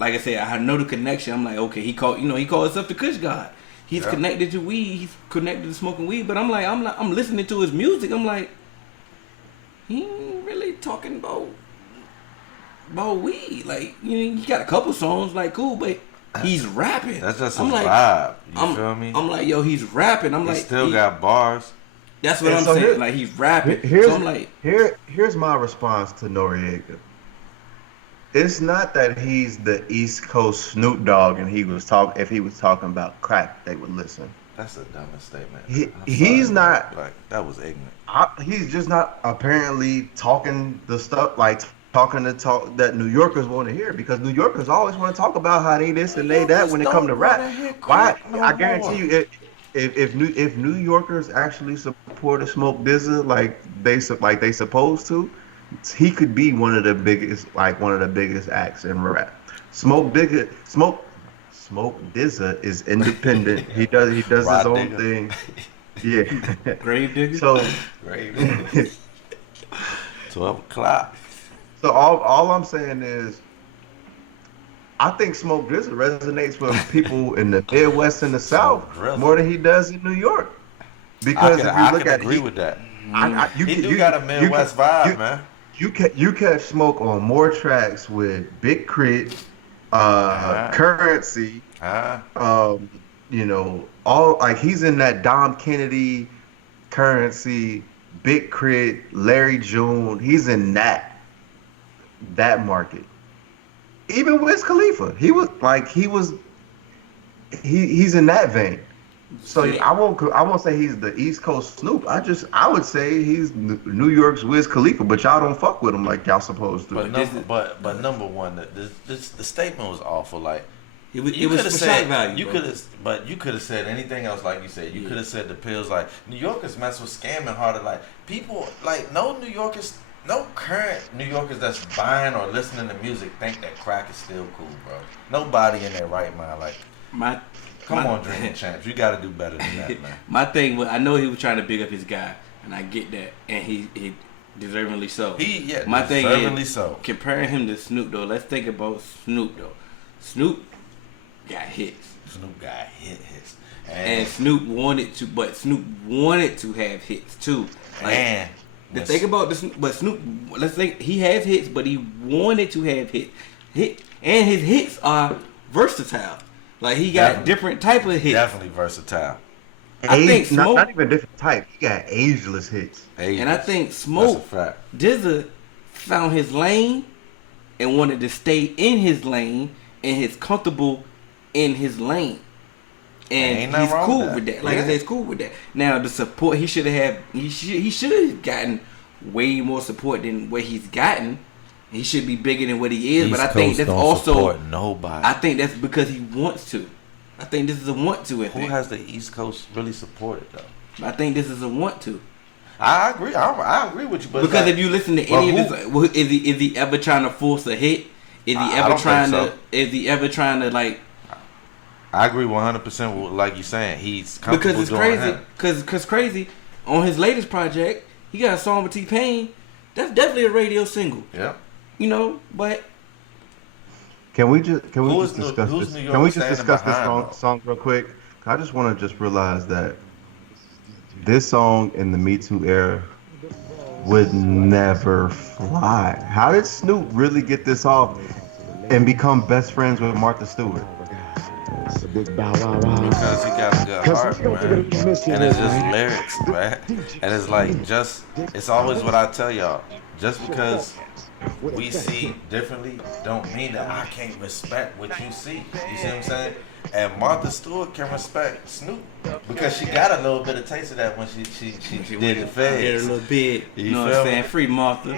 like I said, I know the connection. I'm like, okay, he called himself the Kush God. He's connected to weed. He's connected to smoking weed. But I'm listening to his music. I'm like, he ain't really talking about weed. Like, he got a couple songs, like, cool, but he's rapping. That's just his I'm like, vibe. You feel me? I'm like, yo, he's rapping. I'm He like, still got bars. That's what And I'm so saying. here- Like, he's rapping. Here's So I'm like, here's my response to Noriega. It's not that he's the East Coast Snoop Dogg and if he was talking about crack, they would listen. That's the dumbest statement. He's not. Like, that was ignorant. He's just not apparently talking the stuff like talking the talk that New Yorkers want to hear, because New Yorkers always want to talk about how they this and they that when it come to rap. Why? I guarantee you, if New Yorkers actually support a Smoke DZA like they supposed to, he could be one of the biggest acts in rap. Smoke DZA is independent. He does his own thing. Yeah. grave digger. So 12 o'clock. So all I'm saying is, I think Smoke DZA resonates with people in the Midwest and the South more than he does in New York. Because if you look at agree with that. you got a Midwest vibe, man. You catch Smoke on more tracks with Big Crit, Currency, all like he's in that Dom Kennedy, Currency, Big Crit, Larry June. He's in that market. Even Wiz Khalifa, he's in that vein. So Yeah. I won't say he's the East Coast Snoop. I would say he's New York's Wiz Khalifa, but y'all don't fuck with him like y'all supposed to. But number one, the statement was awful. Like It was you could have for said shock value. you could have, but you could have said anything else. Like you said, you could have said the pills. Like New Yorkers mess with scamming harder. Like people, like no New Yorkers, no current New Yorkers that's buying or listening to music think that crack is still cool, bro. Nobody in their right mind. Like come on, Dream Champs, you got to do better than that, man. My thing was, I know he was trying to big up his guy, and I get that, and he deservingly so. My thing is, so. Comparing him to Snoop though, let's think about Snoop though. Snoop got hits. Snoop got hits. And Snoop wanted to have hits too. Like, the thing about this, but Snoop, let's think he has hits, but he wanted to have hit, and his hits are versatile. Like he got different type of hits. Definitely versatile. I think Smoke, not even different type. He got ageless hits. And I think Smoke, Dizza found his lane and wanted to stay in his lane and is comfortable in his lane. And he's cool with that. Like I said, he's cool with that. Now the support he should have gotten way more support than what he's gotten. He should be bigger than what he is, but I think that's also nobody. I think that's because he wants to. I think this is a want to. Who has the East Coast really supported though? I think this is a want to. I agree. I agree with you, but because if you listen to any of his, is he ever trying to force a hit? Is he ever trying to? Is he ever trying to like? I agree 100% with like you saying. He's comfortable because it's crazy. Because crazy on his latest project, he got a song with T-Pain. That's definitely a radio single. Yeah. You know, but can we just discuss this song real quick? I just want to just realize that this song in the Me Too era would never fly. How did Snoop really get this off and become best friends with Martha Stewart? Because he got a good heart, man. And it's just lyrics, man. And it's like it's always what I tell y'all. Just because we see differently don't mean that I can't respect what you see. You see what I'm saying? And Martha Stewart can respect Snoop because she got a little bit of taste of that when she did the feds. Get a little bit. You know what I'm saying? Free Martha.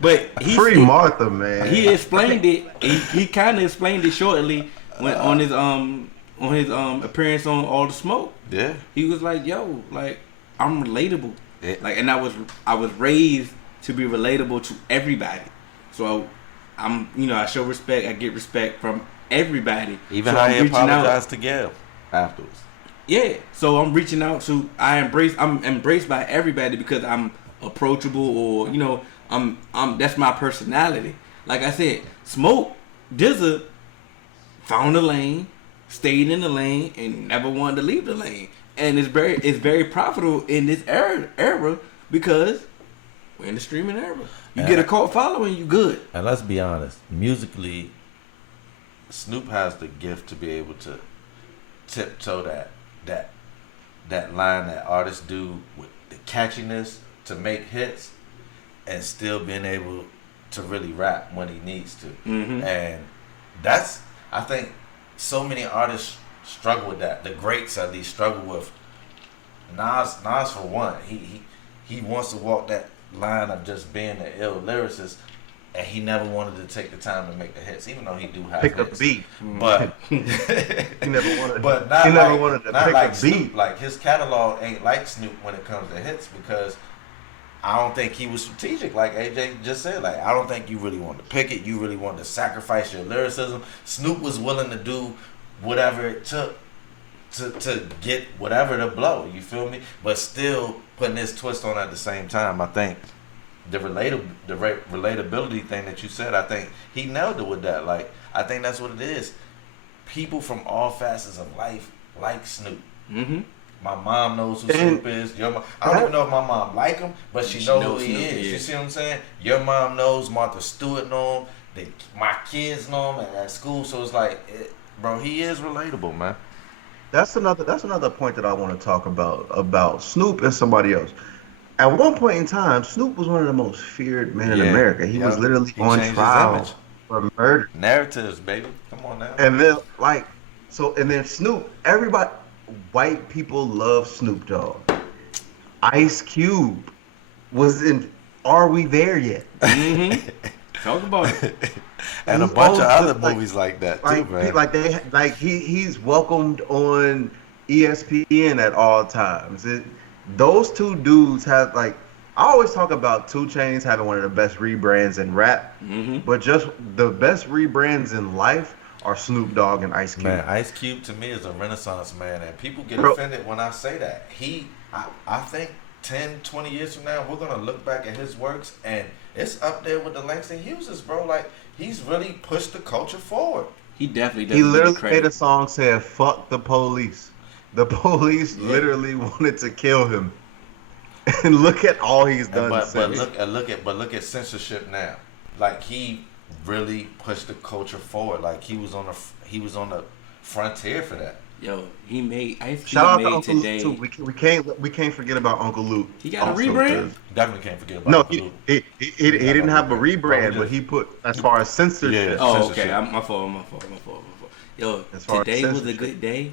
But Martha, man. He explained it. He kind of explained it shortly when on his appearance on All the Smoke. Yeah. He was like, "Yo, like I'm relatable." Yeah. Like, and I was raised to be relatable to everybody. So I'm, I show respect. I get respect from everybody. Even how he apologized to Gail afterwards. Yeah. So I'm reaching out to. I'm embraced by everybody because I'm approachable, or I'm that's my personality. Like I said, Smoke, Dizza found the lane, stayed in the lane, and never wanted to leave the lane. And it's very profitable in this era because we're in the streaming era. You get a cult following, you good. And let's be honest, musically, Snoop has the gift to be able to tiptoe that line that artists do with the catchiness to make hits and still being able to really rap when he needs to. Mm-hmm. And that's, I think, so many artists struggle with that. The greats at least struggle with. Nas for one, he wants to walk that line of just being an ill lyricist, and he never wanted to take the time to make the hits, even though he do have pick hits. a beat. But he never wanted. But not he like, never wanted to not pick like a Snoop. beat. Like his catalog ain't like Snoop when it comes to hits because I don't think he was strategic. Like AJ just said, like I don't think you really wanted to pick it. You really wanted to sacrifice your lyricism. Snoop was willing to do whatever it took to get whatever to blow. You feel me? But still putting his twist on at the same time. I think the relatability thing that you said, I think he nailed it with that. Like I think that's what it is. People from all facets of life like Snoop. Mm-hmm. My mom knows who Snoop is. Your mom, I don't even know if my mom like him, but she knows who he is. You see what I'm saying? Your mom knows, Martha Stewart know him. My kids know him at school. So it's like, bro, he is relatable, man. That's another point that I want to talk about Snoop and somebody else. At one point in time, Snoop was one of the most feared men in America. He was literally on trial for murder. Narratives, baby. Come on now. And then Snoop, everybody, white people love Snoop Dogg. Ice Cube was in Are We There Yet? Mm-hmm. Talk about it. And a bunch of other movies like that too, man. He's welcomed on ESPN at all times. Those two dudes have I always talk about 2 Chainz having one of the best rebrands in rap, but just the best rebrands in life are Snoop Dogg and Ice Cube. Man, Ice Cube to me is a renaissance man, and people get offended when I say that. I think 10, 20 years from now, we're going to look back at his works, and it's up there with the Langston Hughes, bro. Like, he's really pushed the culture forward. He definitely does. He literally made a song saying, fuck the police. The police literally wanted to kill him. And look at all he's done since. But look at censorship now. Like, he really pushed the culture forward. Like, he was on the frontier for that. Yo, he made Ice Cube. Shout out to made Uncle today. Luke too. We can't forget about Uncle Luke. He got a rebrand. Definitely can't forget about Uncle Luke. He didn't have a rebrand, but he put as far as censorship. Yeah. Oh, Censorship. okay. My fault. Yo, today was a good day.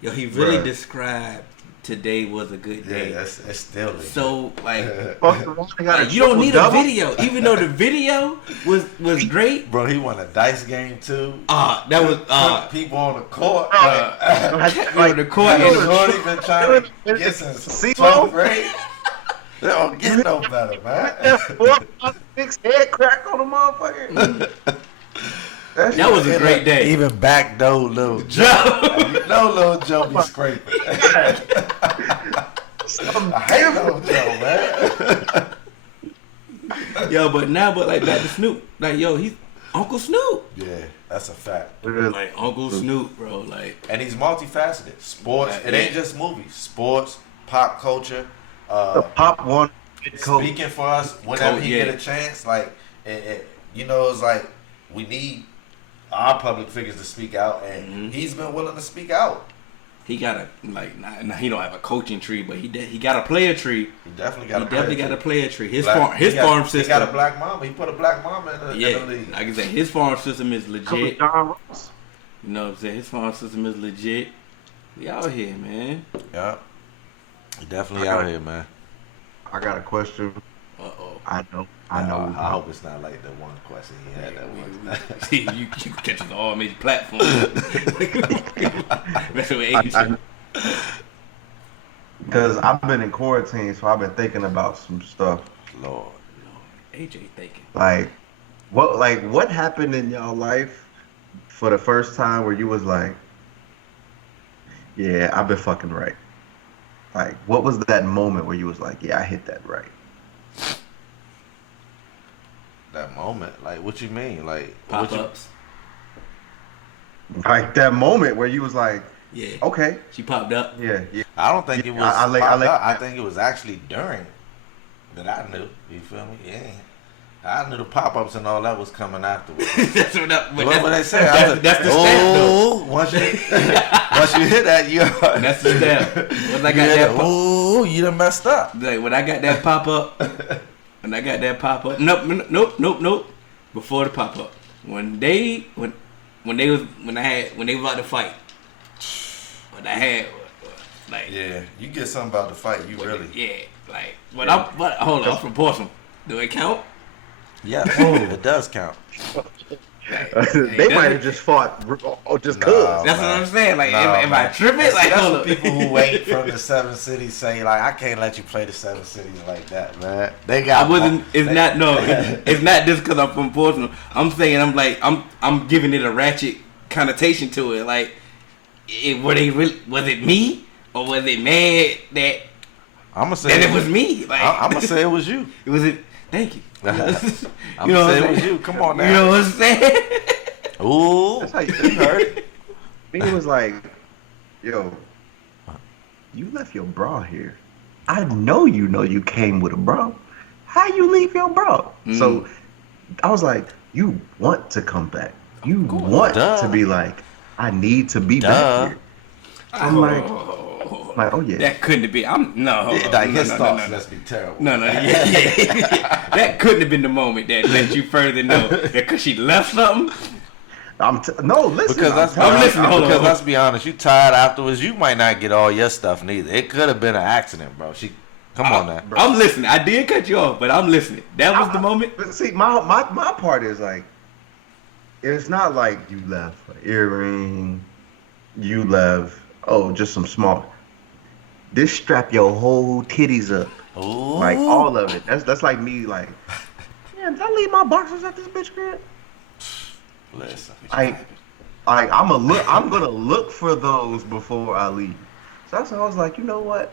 Yo, he really described today was a good day. Yeah, it's still lit. So like, You you don't need a video, even though the video was great. Bro, he won a dice game too. That was Put people on the court. on the court. Shorty been trying to get since 12th grade. They don't get no better, man. 4, 5, 6 head crack on the motherfucker. That was a great day. Even back though, Lil Joe. You know Lil Joe be scraping. I hate Lil Joe, man. Yo, but like back to Snoop. Like, yo, he's Uncle Snoop. Yeah, that's a fact. Like Uncle Snoop, bro. Like, and he's multifaceted. Sports. It ain't just movies. Sports, pop culture. The pop one. Speaking for us whenever he get a chance. Like, it's like we need our public figures to speak out, and he's been willing to speak out. he got he don't have a coaching tree, but he got a player tree. He definitely got a player tree. His farm system. He got a black mama. He put a black mama in the league. Like I said, his farm system is legit. John Ross. You know what I'm saying? His farm system is legit. We out here, man. Yeah, he definitely out here, man. I got a question. I know. I hope it's not like the one question he had that one. See, you catch us on all major platforms. That's what AJ. Because I've been in quarantine, so I've been thinking about some stuff. Lord. AJ thinking. Like what happened in y'all life for the first time where you was like, yeah, I've been fucking right. Like, what was that moment where you was like, yeah, I hit that right? That moment, like, what you mean, like Pop-ups. Like that moment where you was like, yeah, okay, she popped up. yeah. I don't think it was. I think it was actually during that I knew. You feel me? Yeah. I knew the pop-ups and all that was coming afterwards. That's what they say. That's the step, though. Once you hit that, that's the step. When I got that, you done messed up. Like when I got that pop-up. Nope. Before the pop-up, when they was about to fight, when I had like you get something about the fight, you really hold on, I'm from Portsmouth. Do it count? Yeah, it does count. They might have just fought just cause. That's what I'm saying. Like, am I tripping? Like, that's what people who ain't from the 7 cities say. Like, I can't let you play the 7 cities like that, man. They got. It's not just because I'm from Portsmouth. I'm saying I'm giving it a ratchet connotation to it. Like, was it me or was it mad that? I'm gonna say it was me. Like, I'm gonna say it was you. It was it. Thank you. I'm gonna say it was you. Come on now. You know what I'm saying? Ooh, that's how you heard. He was like, "Yo, you left your bra here. I know you came with a bra. How you leave your bra?" So I was like, "You want to come back? You want to be like, I need to be back here." I'm like, oh yeah. That couldn't be. His thoughts must be terrible. No, yeah. That couldn't have been the moment that let you further know that because she left something. No, listen. Because let's be honest, you tired afterwards. You might not get all your stuff neither. It could have been an accident, bro. Come on now. Bro. I'm listening. I did cut you off, but I'm listening. That was the moment. But see, my part is like, it's not like you left an earring, you left just some small. This strap your whole titties up, like all of it. That's like me, like, yeah, did I leave my boxers at this bitch crib? Listen, I'm gonna look for those before I leave. So that's why I was like, you know what?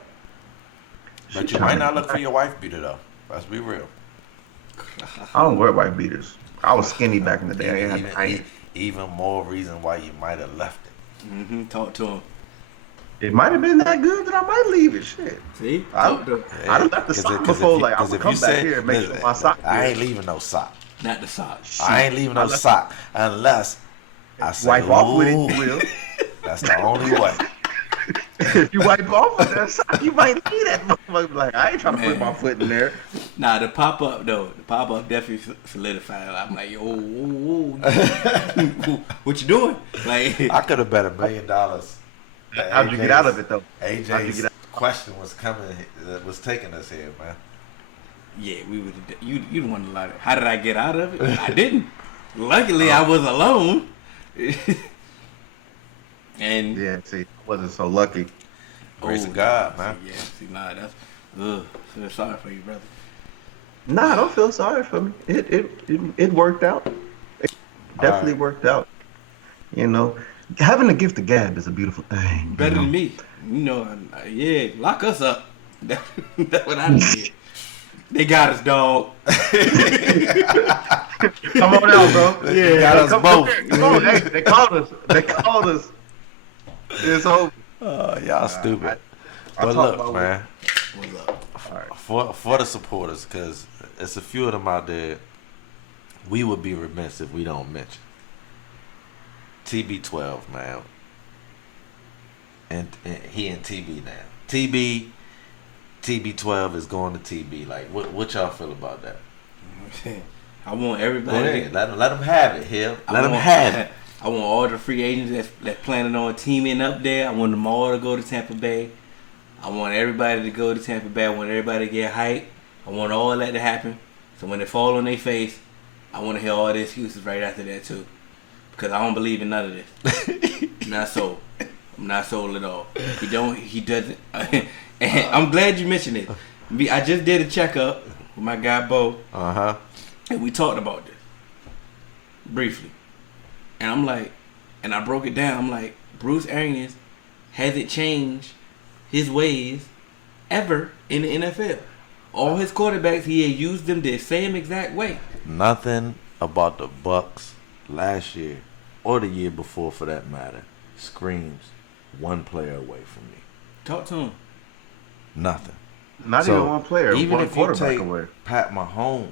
But you might not look for your wife beater though. Let's be real. I don't wear white beaters. I was skinny back in the day. Even more reason why you might have left it. Talk to him. It might have been that good that I might leave it. Shit. See? I left the sock before. Like, I'm going to come back here and make sure my sock. I ain't leaving no sock. Not the sock. I ain't leaving no sock unless I say, wipe off with it, you will. That's the only way. If you wipe off with that sock, you might need that motherfucker. Like, I ain't trying to put my foot in there. Nah, the pop-up, though. The pop-up definitely solidified. I'm like, what you doing? Like, I could have bet $1 million. How'd you get out of it, though? AJ's question was taking us here, man. Yeah, we would. You didn't want to lie. How did I get out of it? I didn't. Luckily, I was alone. And yeah, see, I wasn't so lucky. Grace of God, man. Yeah, see, nah, that's. Feel sorry for you, brother. Nah, don't feel sorry for me. It worked out. It definitely worked out. You know, having a gift of gab is a beautiful thing. Better than me. You know, lock us up. That's what I did. They got us, dog. Come on out, bro. Yeah, got us both. Come on, hey, they called us. It's over. Y'all stupid. But look, man. What's up? For the supporters, because it's a few of them out there, we would be remiss if we don't mention TB12, man. And he in TB now. TB12 is going to TB. Like, what y'all feel about that? I want everybody. Let them have it, Hill. Let them have it. I want all the free agents that's planning on teaming up there. I want them all to go to Tampa Bay. I want everybody to go to Tampa Bay. I want everybody to get hyped. I want all that to happen. So when they fall on their face, I want to hear all the excuses right after that too. Because I don't believe in none of this. Not sold. I'm not sold at all. He doesn't. And I'm glad you mentioned it. I just did a checkup with my guy Bo. And we talked about this briefly. And I'm like, and I broke it down. I'm like, Bruce Arians hasn't changed his ways ever in the NFL. All his quarterbacks, he had used them the same exact way. Nothing about the Bucks last year or the year before, for that matter, screams one player away from me. Talk to him. Nothing. Not even one player. Even one if you take away. Pat Mahomes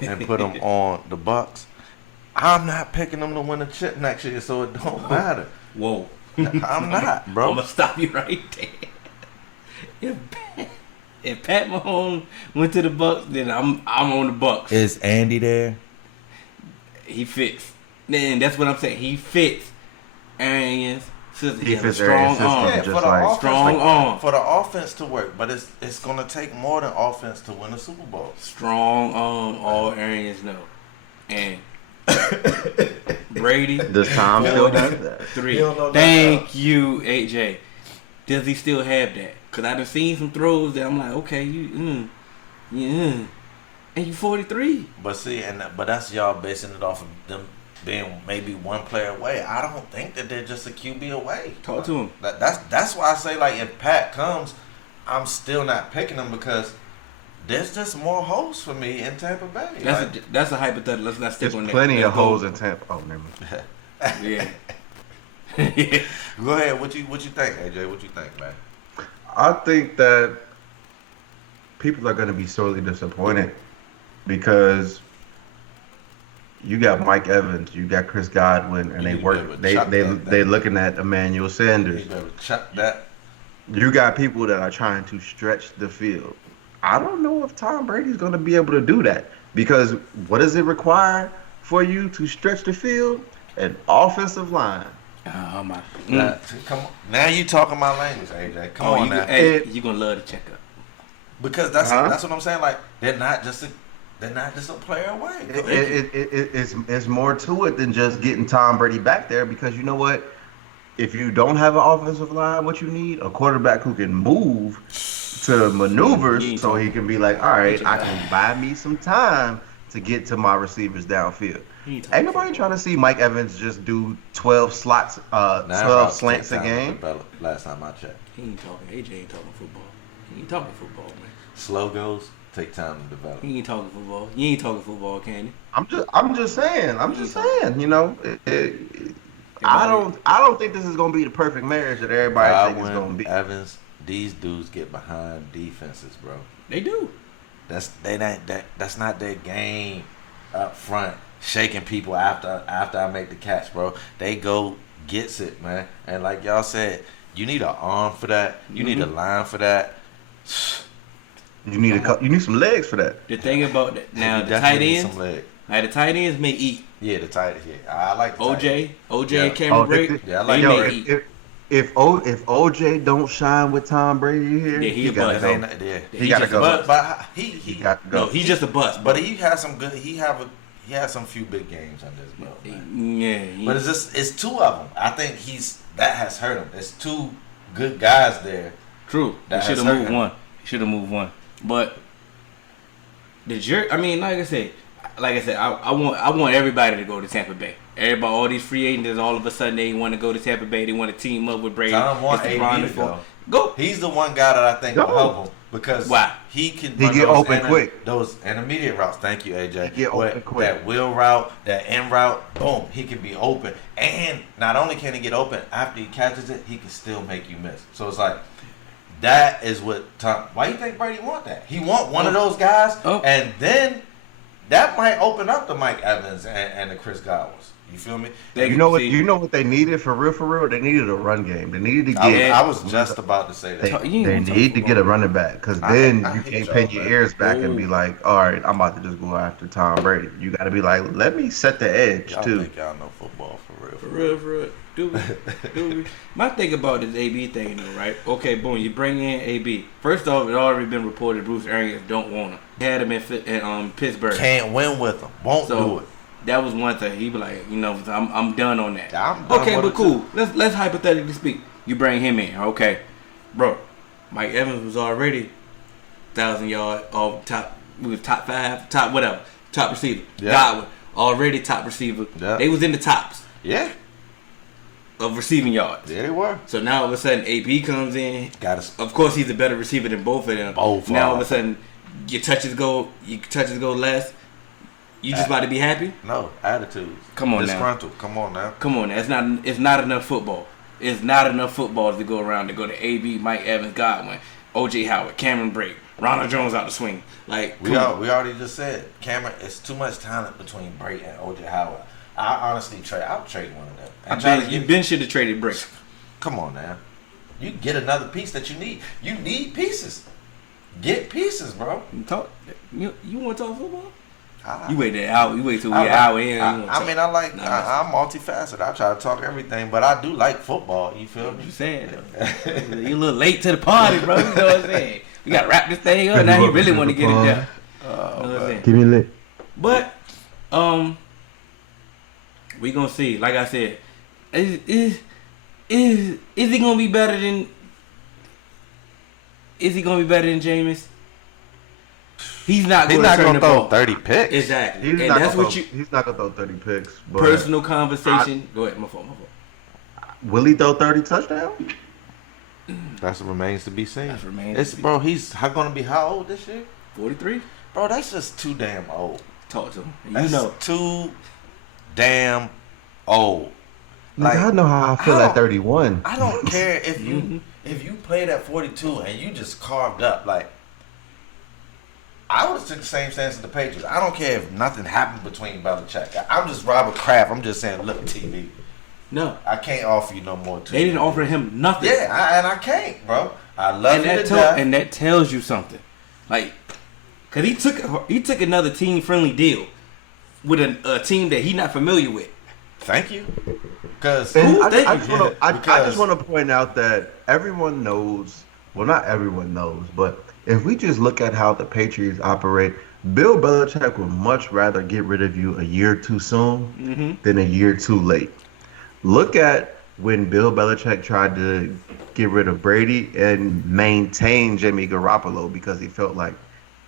and put him on the Bucks, I'm not picking them to win a chip next year, so it don't matter. Whoa. I'm not, bro. I'm gonna stop you right there. If Pat Mahomes went to the Bucks, then I'm on the Bucks. Is Andy there? He fits. Man, that's what I'm saying. He fits. Arians. He fits strong arm. Yeah, Strong arm. For the offense to work, but it's gonna take more than offense to win a Super Bowl. Strong arm. All Arians know. And Brady. Does Tom still have that? 3. Thank you, AJ. Does he still have that? Because I've seen some throws that I'm like, okay, and you 43. But see, but that's y'all basing it off of them being maybe one player away. I don't think that they're just a QB away. Talk to him. That's why I say, like, if Pat comes, I'm still not picking him because there's just more holes for me in Tampa Bay. That's a hypothetical. Let's not stick on that. There's plenty of holes in Tampa. Oh, never mind. Yeah. Go ahead. What you think, AJ? What you think, man? I think that people are going to be sorely disappointed because you got Mike Evans, you got Chris Godwin, and they looking at Emmanuel Sanders. You better chuck that. You got people that are trying to stretch the field. I don't know if Tom Brady's going to be able to do that because what does it require for you to stretch the field? An offensive line. Oh my. Come on. Now you talking my language, AJ. Come on now. Hey, you gonna love the checkup. Because that's what I'm saying. Like they're not just a player away. It's more to it than just getting Tom Brady back there, because you know what? If you don't have an offensive line, what you need, a quarterback who can move to maneuvers so he can be like, all right, I can buy me some time to get to my receivers downfield. Ain't nobody trying to see Mike Evans just do 12 slants, 12 slants a game. Last time I checked. He ain't talking. AJ ain't talking football. He ain't talking football, man. Slow goes take time to develop. He ain't talking football. You ain't talking football, can you? I'm just saying. You know, I don't think this is gonna be the perfect marriage that everybody thinks it's gonna be. Evans, these dudes get behind defenses, bro. They do. That's not their game up front, shaking people after I make the catch, bro. They go gets it, man. And like y'all said, you need an arm for that. You need a line for that. You need some legs for that. The thing about that now, the tight ends. The tight ends may eat. Yeah, the tight ends. Yeah, I like the OJ and Cameron Brake. Yeah, I like they may eat. If OJ don't shine with Tom Brady here, he gotta go. He gotta go. But he got to go. No, he's just a bust. But he has some good. He has some few big games under his belt. Man. Yeah. But it's two of them. I think that has hurt him. There's two good guys there. True. He should have moved one. But I mean, like I said, I want everybody to go to Tampa Bay. Everybody, all these free agents, all of a sudden they want to go to Tampa Bay. They want to team up with Brady. Tom want AB to go. He's the one guy that I think will help him because he can get open quick. Those intermediate routes. Thank you, AJ. Get open quick. That wheel route, that end route, boom, he can be open. And not only can he get open, after he catches it, he can still make you miss. So it's like, that is what Tom. Why you think Brady want that? He want one of those guys, and then that might open up the Mike Evans and the Chris Godwins. You feel me? You know what they needed for real? They needed a run game. They needed to get. I was just about to say that. They need to get a running back, because then you can't pin your ears back and be like, all right, I'm about to just go after Tom Brady. You got to be like, let me set the edge y'all too. Think y'all know football for real? For real. Do we? My thing about this AB thing, though, right? Okay, boom, you bring in AB. First off, it already been reported Bruce Arians don't want him. He had him in Pittsburgh. Can't win with him. Won't do it. That was one thing. He be like, I'm done on that. I'm done okay, with but cool. Let's hypothetically speak. You bring him in, okay, bro. Mike Evans was already 1,000 yard, top 5, top receiver. Yeah. Godwin already top receiver. Yeah. They was in the tops. Yeah. Of receiving yards. Yeah, they were. So now all of a sudden AB comes in. Of course, he's a better receiver than both of them. Now all of a sudden, your touches go less. You just about to be happy? No, attitudes. Come on Disgruntled. now. Come on now. Come on now. It's not enough football. It's not enough footballs to go around to go to AB, Mike Evans, Godwin, OJ Howard, Cameron Brake, Ronald Jones out the swing. Like we already just said, Cameron. It's too much talent between Brake and OJ Howard. I honestly I'll trade one of them. You should have traded Brake. Come on now. You get another piece that you need. You need pieces. Get pieces, bro. You want to talk football? You wait till we an hour in. I'm multifaceted. I try to talk everything, but I do like football. You feel me? You saying you a little late to the party, bro. You know what I'm saying? We gotta wrap this thing up. Now he really want to get it done. You know what I'm saying? Give me lit. But we gonna see. Like I said, is he gonna be better than? Is he gonna be better than Jameis? He's not going to throw 30 picks. Exactly. He's not going to throw 30 picks. But personal conversation. Go ahead. My fault. Will he throw 30 touchdowns? That remains to be seen. Bro, he's going to be how old this year? 43. Bro, that's just too damn old. Talk to him. That's too damn old. Like, I know how I feel at 31. I don't care if you played at 42 and you just carved up. Like, I would have took the same stance as the Patriots. I don't care if nothing happened between Belichick. I'm just Robert Kraft. I'm just saying, look, TV. No. I can't offer you no more. They didn't offer him nothing. Yeah, and I can't, bro. I love you to death. And that tells you something. Like, because he took another team-friendly deal with a team that he's not familiar with. Thank you. Because I just want to point out that everyone knows. Well, not everyone knows, but if we just look at how the Patriots operate, Bill Belichick would much rather get rid of you a year too soon than a year too late. Look at when Bill Belichick tried to get rid of Brady and maintain Jimmy Garoppolo because he felt like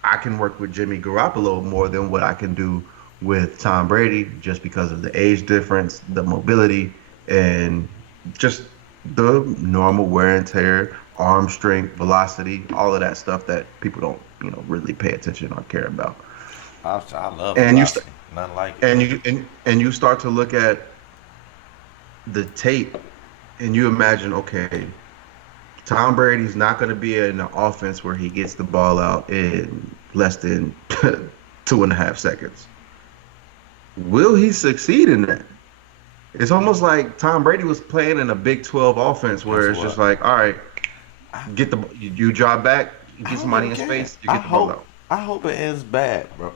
I can work with Jimmy Garoppolo more than what I can do with Tom Brady just because of the age difference, the mobility, and just the normal wear and tear, arm strength, velocity, all of that stuff that people don't, really pay attention or care about. I love and velocity. Nothing like it. And you start to look at the tape and you imagine, okay, Tom Brady's not going to be in an offense where he gets the ball out in less than 2.5 seconds. Will he succeed in that? It's almost like Tom Brady was playing in a Big 12 offense where it's just like, all right, you drop back, you get somebody in space, you get the ball out. I hope it ends bad, bro.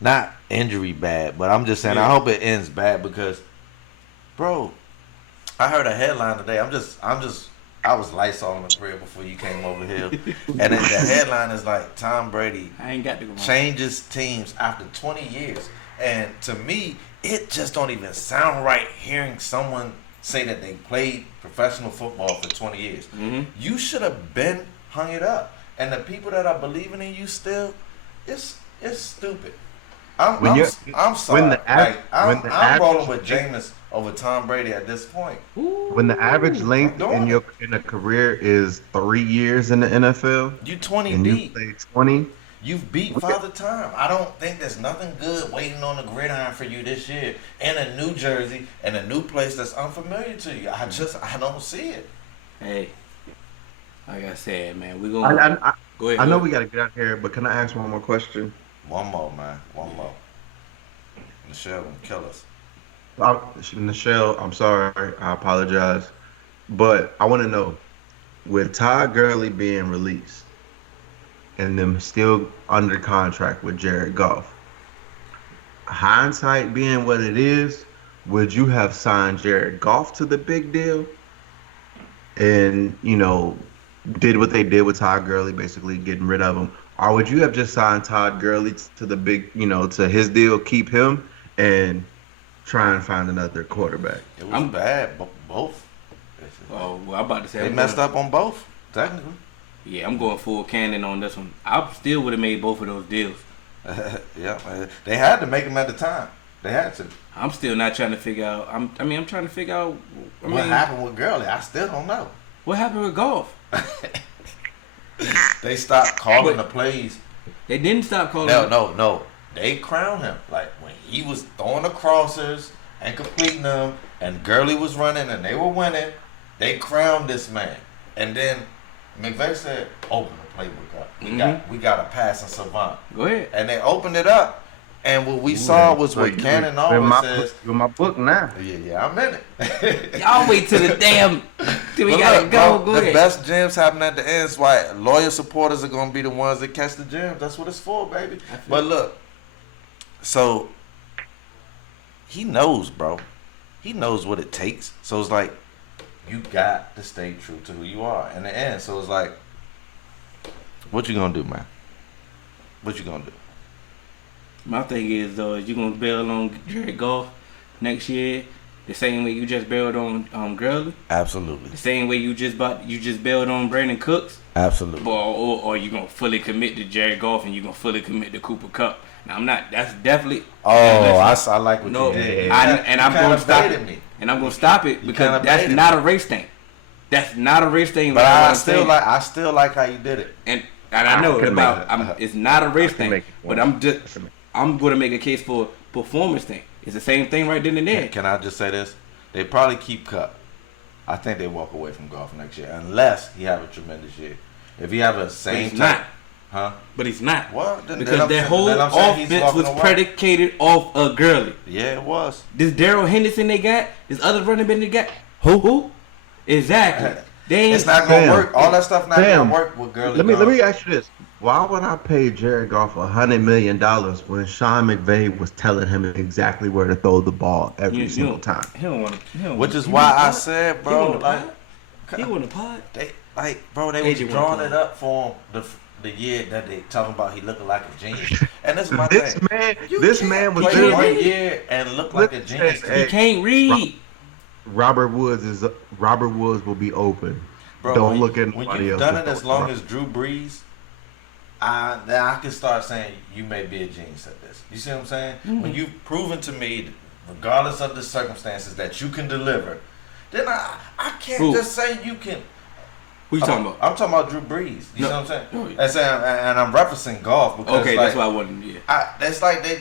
Not injury bad, but I'm just saying I hope it ends bad because, bro, I heard a headline today. I was lights on in the crib before you came over here, and then the headline is like Tom Brady changes teams after 20 years. And to me, it just don't even sound right hearing someone say that they played professional football for 20 years. Mm-hmm. You should have been hung it up. And the people that are believing in you still, it's stupid. I'm sorry. I'm rolling with Jameis over Tom Brady at this point. When the average length in a career is 3 years in the NFL, you 20 and deep. You played 20. You've beat Father Time. I don't think there's nothing good waiting on the gridiron for you this year in a New Jersey and a new place that's unfamiliar to you. I don't see it. Hey, like I said, man, we're going to go ahead. I know we got to get out here, but can I ask one more question? One more, man. One more. Michelle gonna kill us. Michelle, I'm sorry. I apologize. But I want to know, with Todd Gurley being released and them still under contract with Jared Goff, hindsight being what it is, would you have signed Jared Goff to the big deal and, did what they did with Todd Gurley, basically getting rid of him? Or would you have just signed Todd Gurley to the big, to his deal, keep him, and try and find another quarterback? It was bad, both. Oh, well, I'm about to say they messed up on both, technically. Yeah, I'm going full cannon on this one. I still would have made both of those deals. Yeah, they had to make them at the time. They had to. I'm still not trying to figure out. I'm trying to figure out what happened with Gurley. I still don't know. What happened with Goff? They stopped calling the plays. They didn't stop calling. No. They crowned him. Like when he was throwing the crosses and completing them, and Gurley was running and they were winning, they crowned this man. And then McVay said, "Open the playbook up. We got a passing savant." Go ahead. And they opened it up. And what we saw was what Cannon always says. You're in my book now. Yeah, I'm in it. Y'all wait till the damn. Till we gotta go. Go the ahead. best gems happen at the end. That's why loyal supporters are gonna be the ones that catch the gems. That's what it's for, baby. But look, so he knows, bro. He knows what it takes. So it's like you got to stay true to who you are in the end. So it's like, what you gonna do, man? What you gonna do? My thing is though, is you gonna bail on Jared Goff next year the same way you just bailed on Gurley? Absolutely. The same way you just bailed on Brandon Cooks? Absolutely. Or you gonna fully commit to Jared Goff and you gonna fully commit to Cooper Kupp? Now I'm not. That's definitely. I like what you did. I'm gonna stop it. And I'm gonna stop it because that's not a race thing. That's not a race thing. But I still like how you did it. And I know it's not a race thing. But I'm going to make a case for performance thing. It's the same thing right then and there. Can I just say this? They probably keep Kupp. I think they walk away from Goff next year unless he have a tremendous year. If he have a same time, But he's not. Well, because their whole offense was predicated off of Gurley. Yeah, it was. This Darrell Henderson they got, this other running back they got. Who? Exactly. It's not gonna work. All that stuff not gonna work with Gurley. Let me ask you this. Why would I pay Jared Goff $100 million when Sean McVay was telling him exactly where to throw the ball every single time? He don't want to. Which is why I said, bro, He want a pod. They was drawing it up for him the year that they talking about he looking like a genius. And this is my This thing. man, this man was Play literally 1 year and look like a genius. He can't read. Robert Woods will be open. Bro, Don't look at when anybody you've else. done it as long as Drew Brees, now I can start saying you may be a genius at this. You see what I'm saying? Mm-hmm. When you've proven to me, regardless of the circumstances, that you can deliver, then I can't just say you can. Who you talking about? I'm talking about Drew Brees. You know what I'm saying? And I'm referencing golf because that's why I wasn't. Yeah. It's like they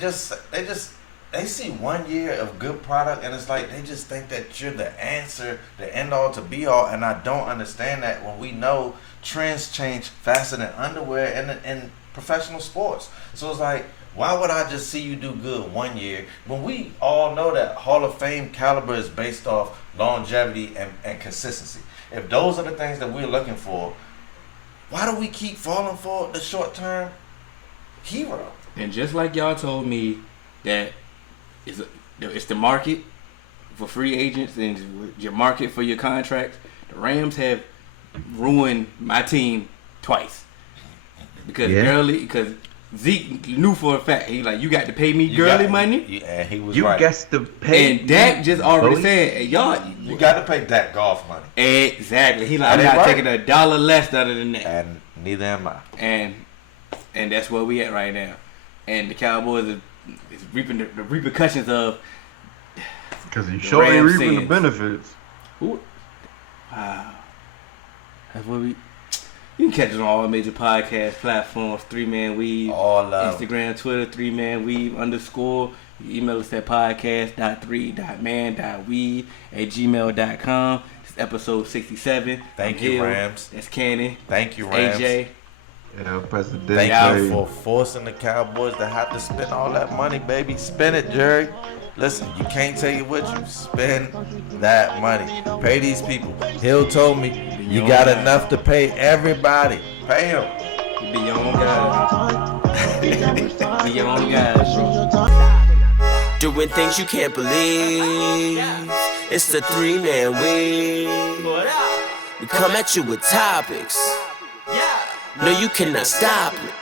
see 1 year of good product and it's like they just think that you're the answer, the end all to be all, and I don't understand that when we know trends change faster than underwear in professional sports. So it's like, why would I just see you do good 1 year when we all know that Hall of Fame caliber is based off longevity and consistency? If those are the things that we're looking for, why do we keep falling for the short-term hero? And just like y'all told me that it's the market for free agents and your market for your contracts, the Rams have ruined my team twice. Because Zeke knew for a fact, he like, you got to pay me money. Yeah, he was You right. guess to pay. And Dak just already said, hey, y'all, You got to pay Dak golf money. Exactly. He like, I'm not taking $1 less other than that. And neither am I. And that's where we at right now. And the Cowboys is reaping the repercussions of Because he's surely Rams reaping the sins. benefits. Ooh. Wow. That's what we. You can catch us on all major podcast platforms. 3Man Weave. All love. Instagram, Twitter. 3Man Weave _. You email us at podcast.3.man.weave@gmail.com. It's episode 67. Thank you, Rams. That's Cannon. Thank you, Rams. AJ. Yeah, President. Thank you for forcing the Cowboys to have to spend all that money, baby. Spend it, Jerry. Listen, you can't take it with you. Spend that money. Pay these people. Hill told me you got enough to pay everybody. Pay them. Be your own guys. Be your own guys, bro. Doing things you can't believe. It's the 3-Man Weave. We come at you with topics. No, you cannot stop it.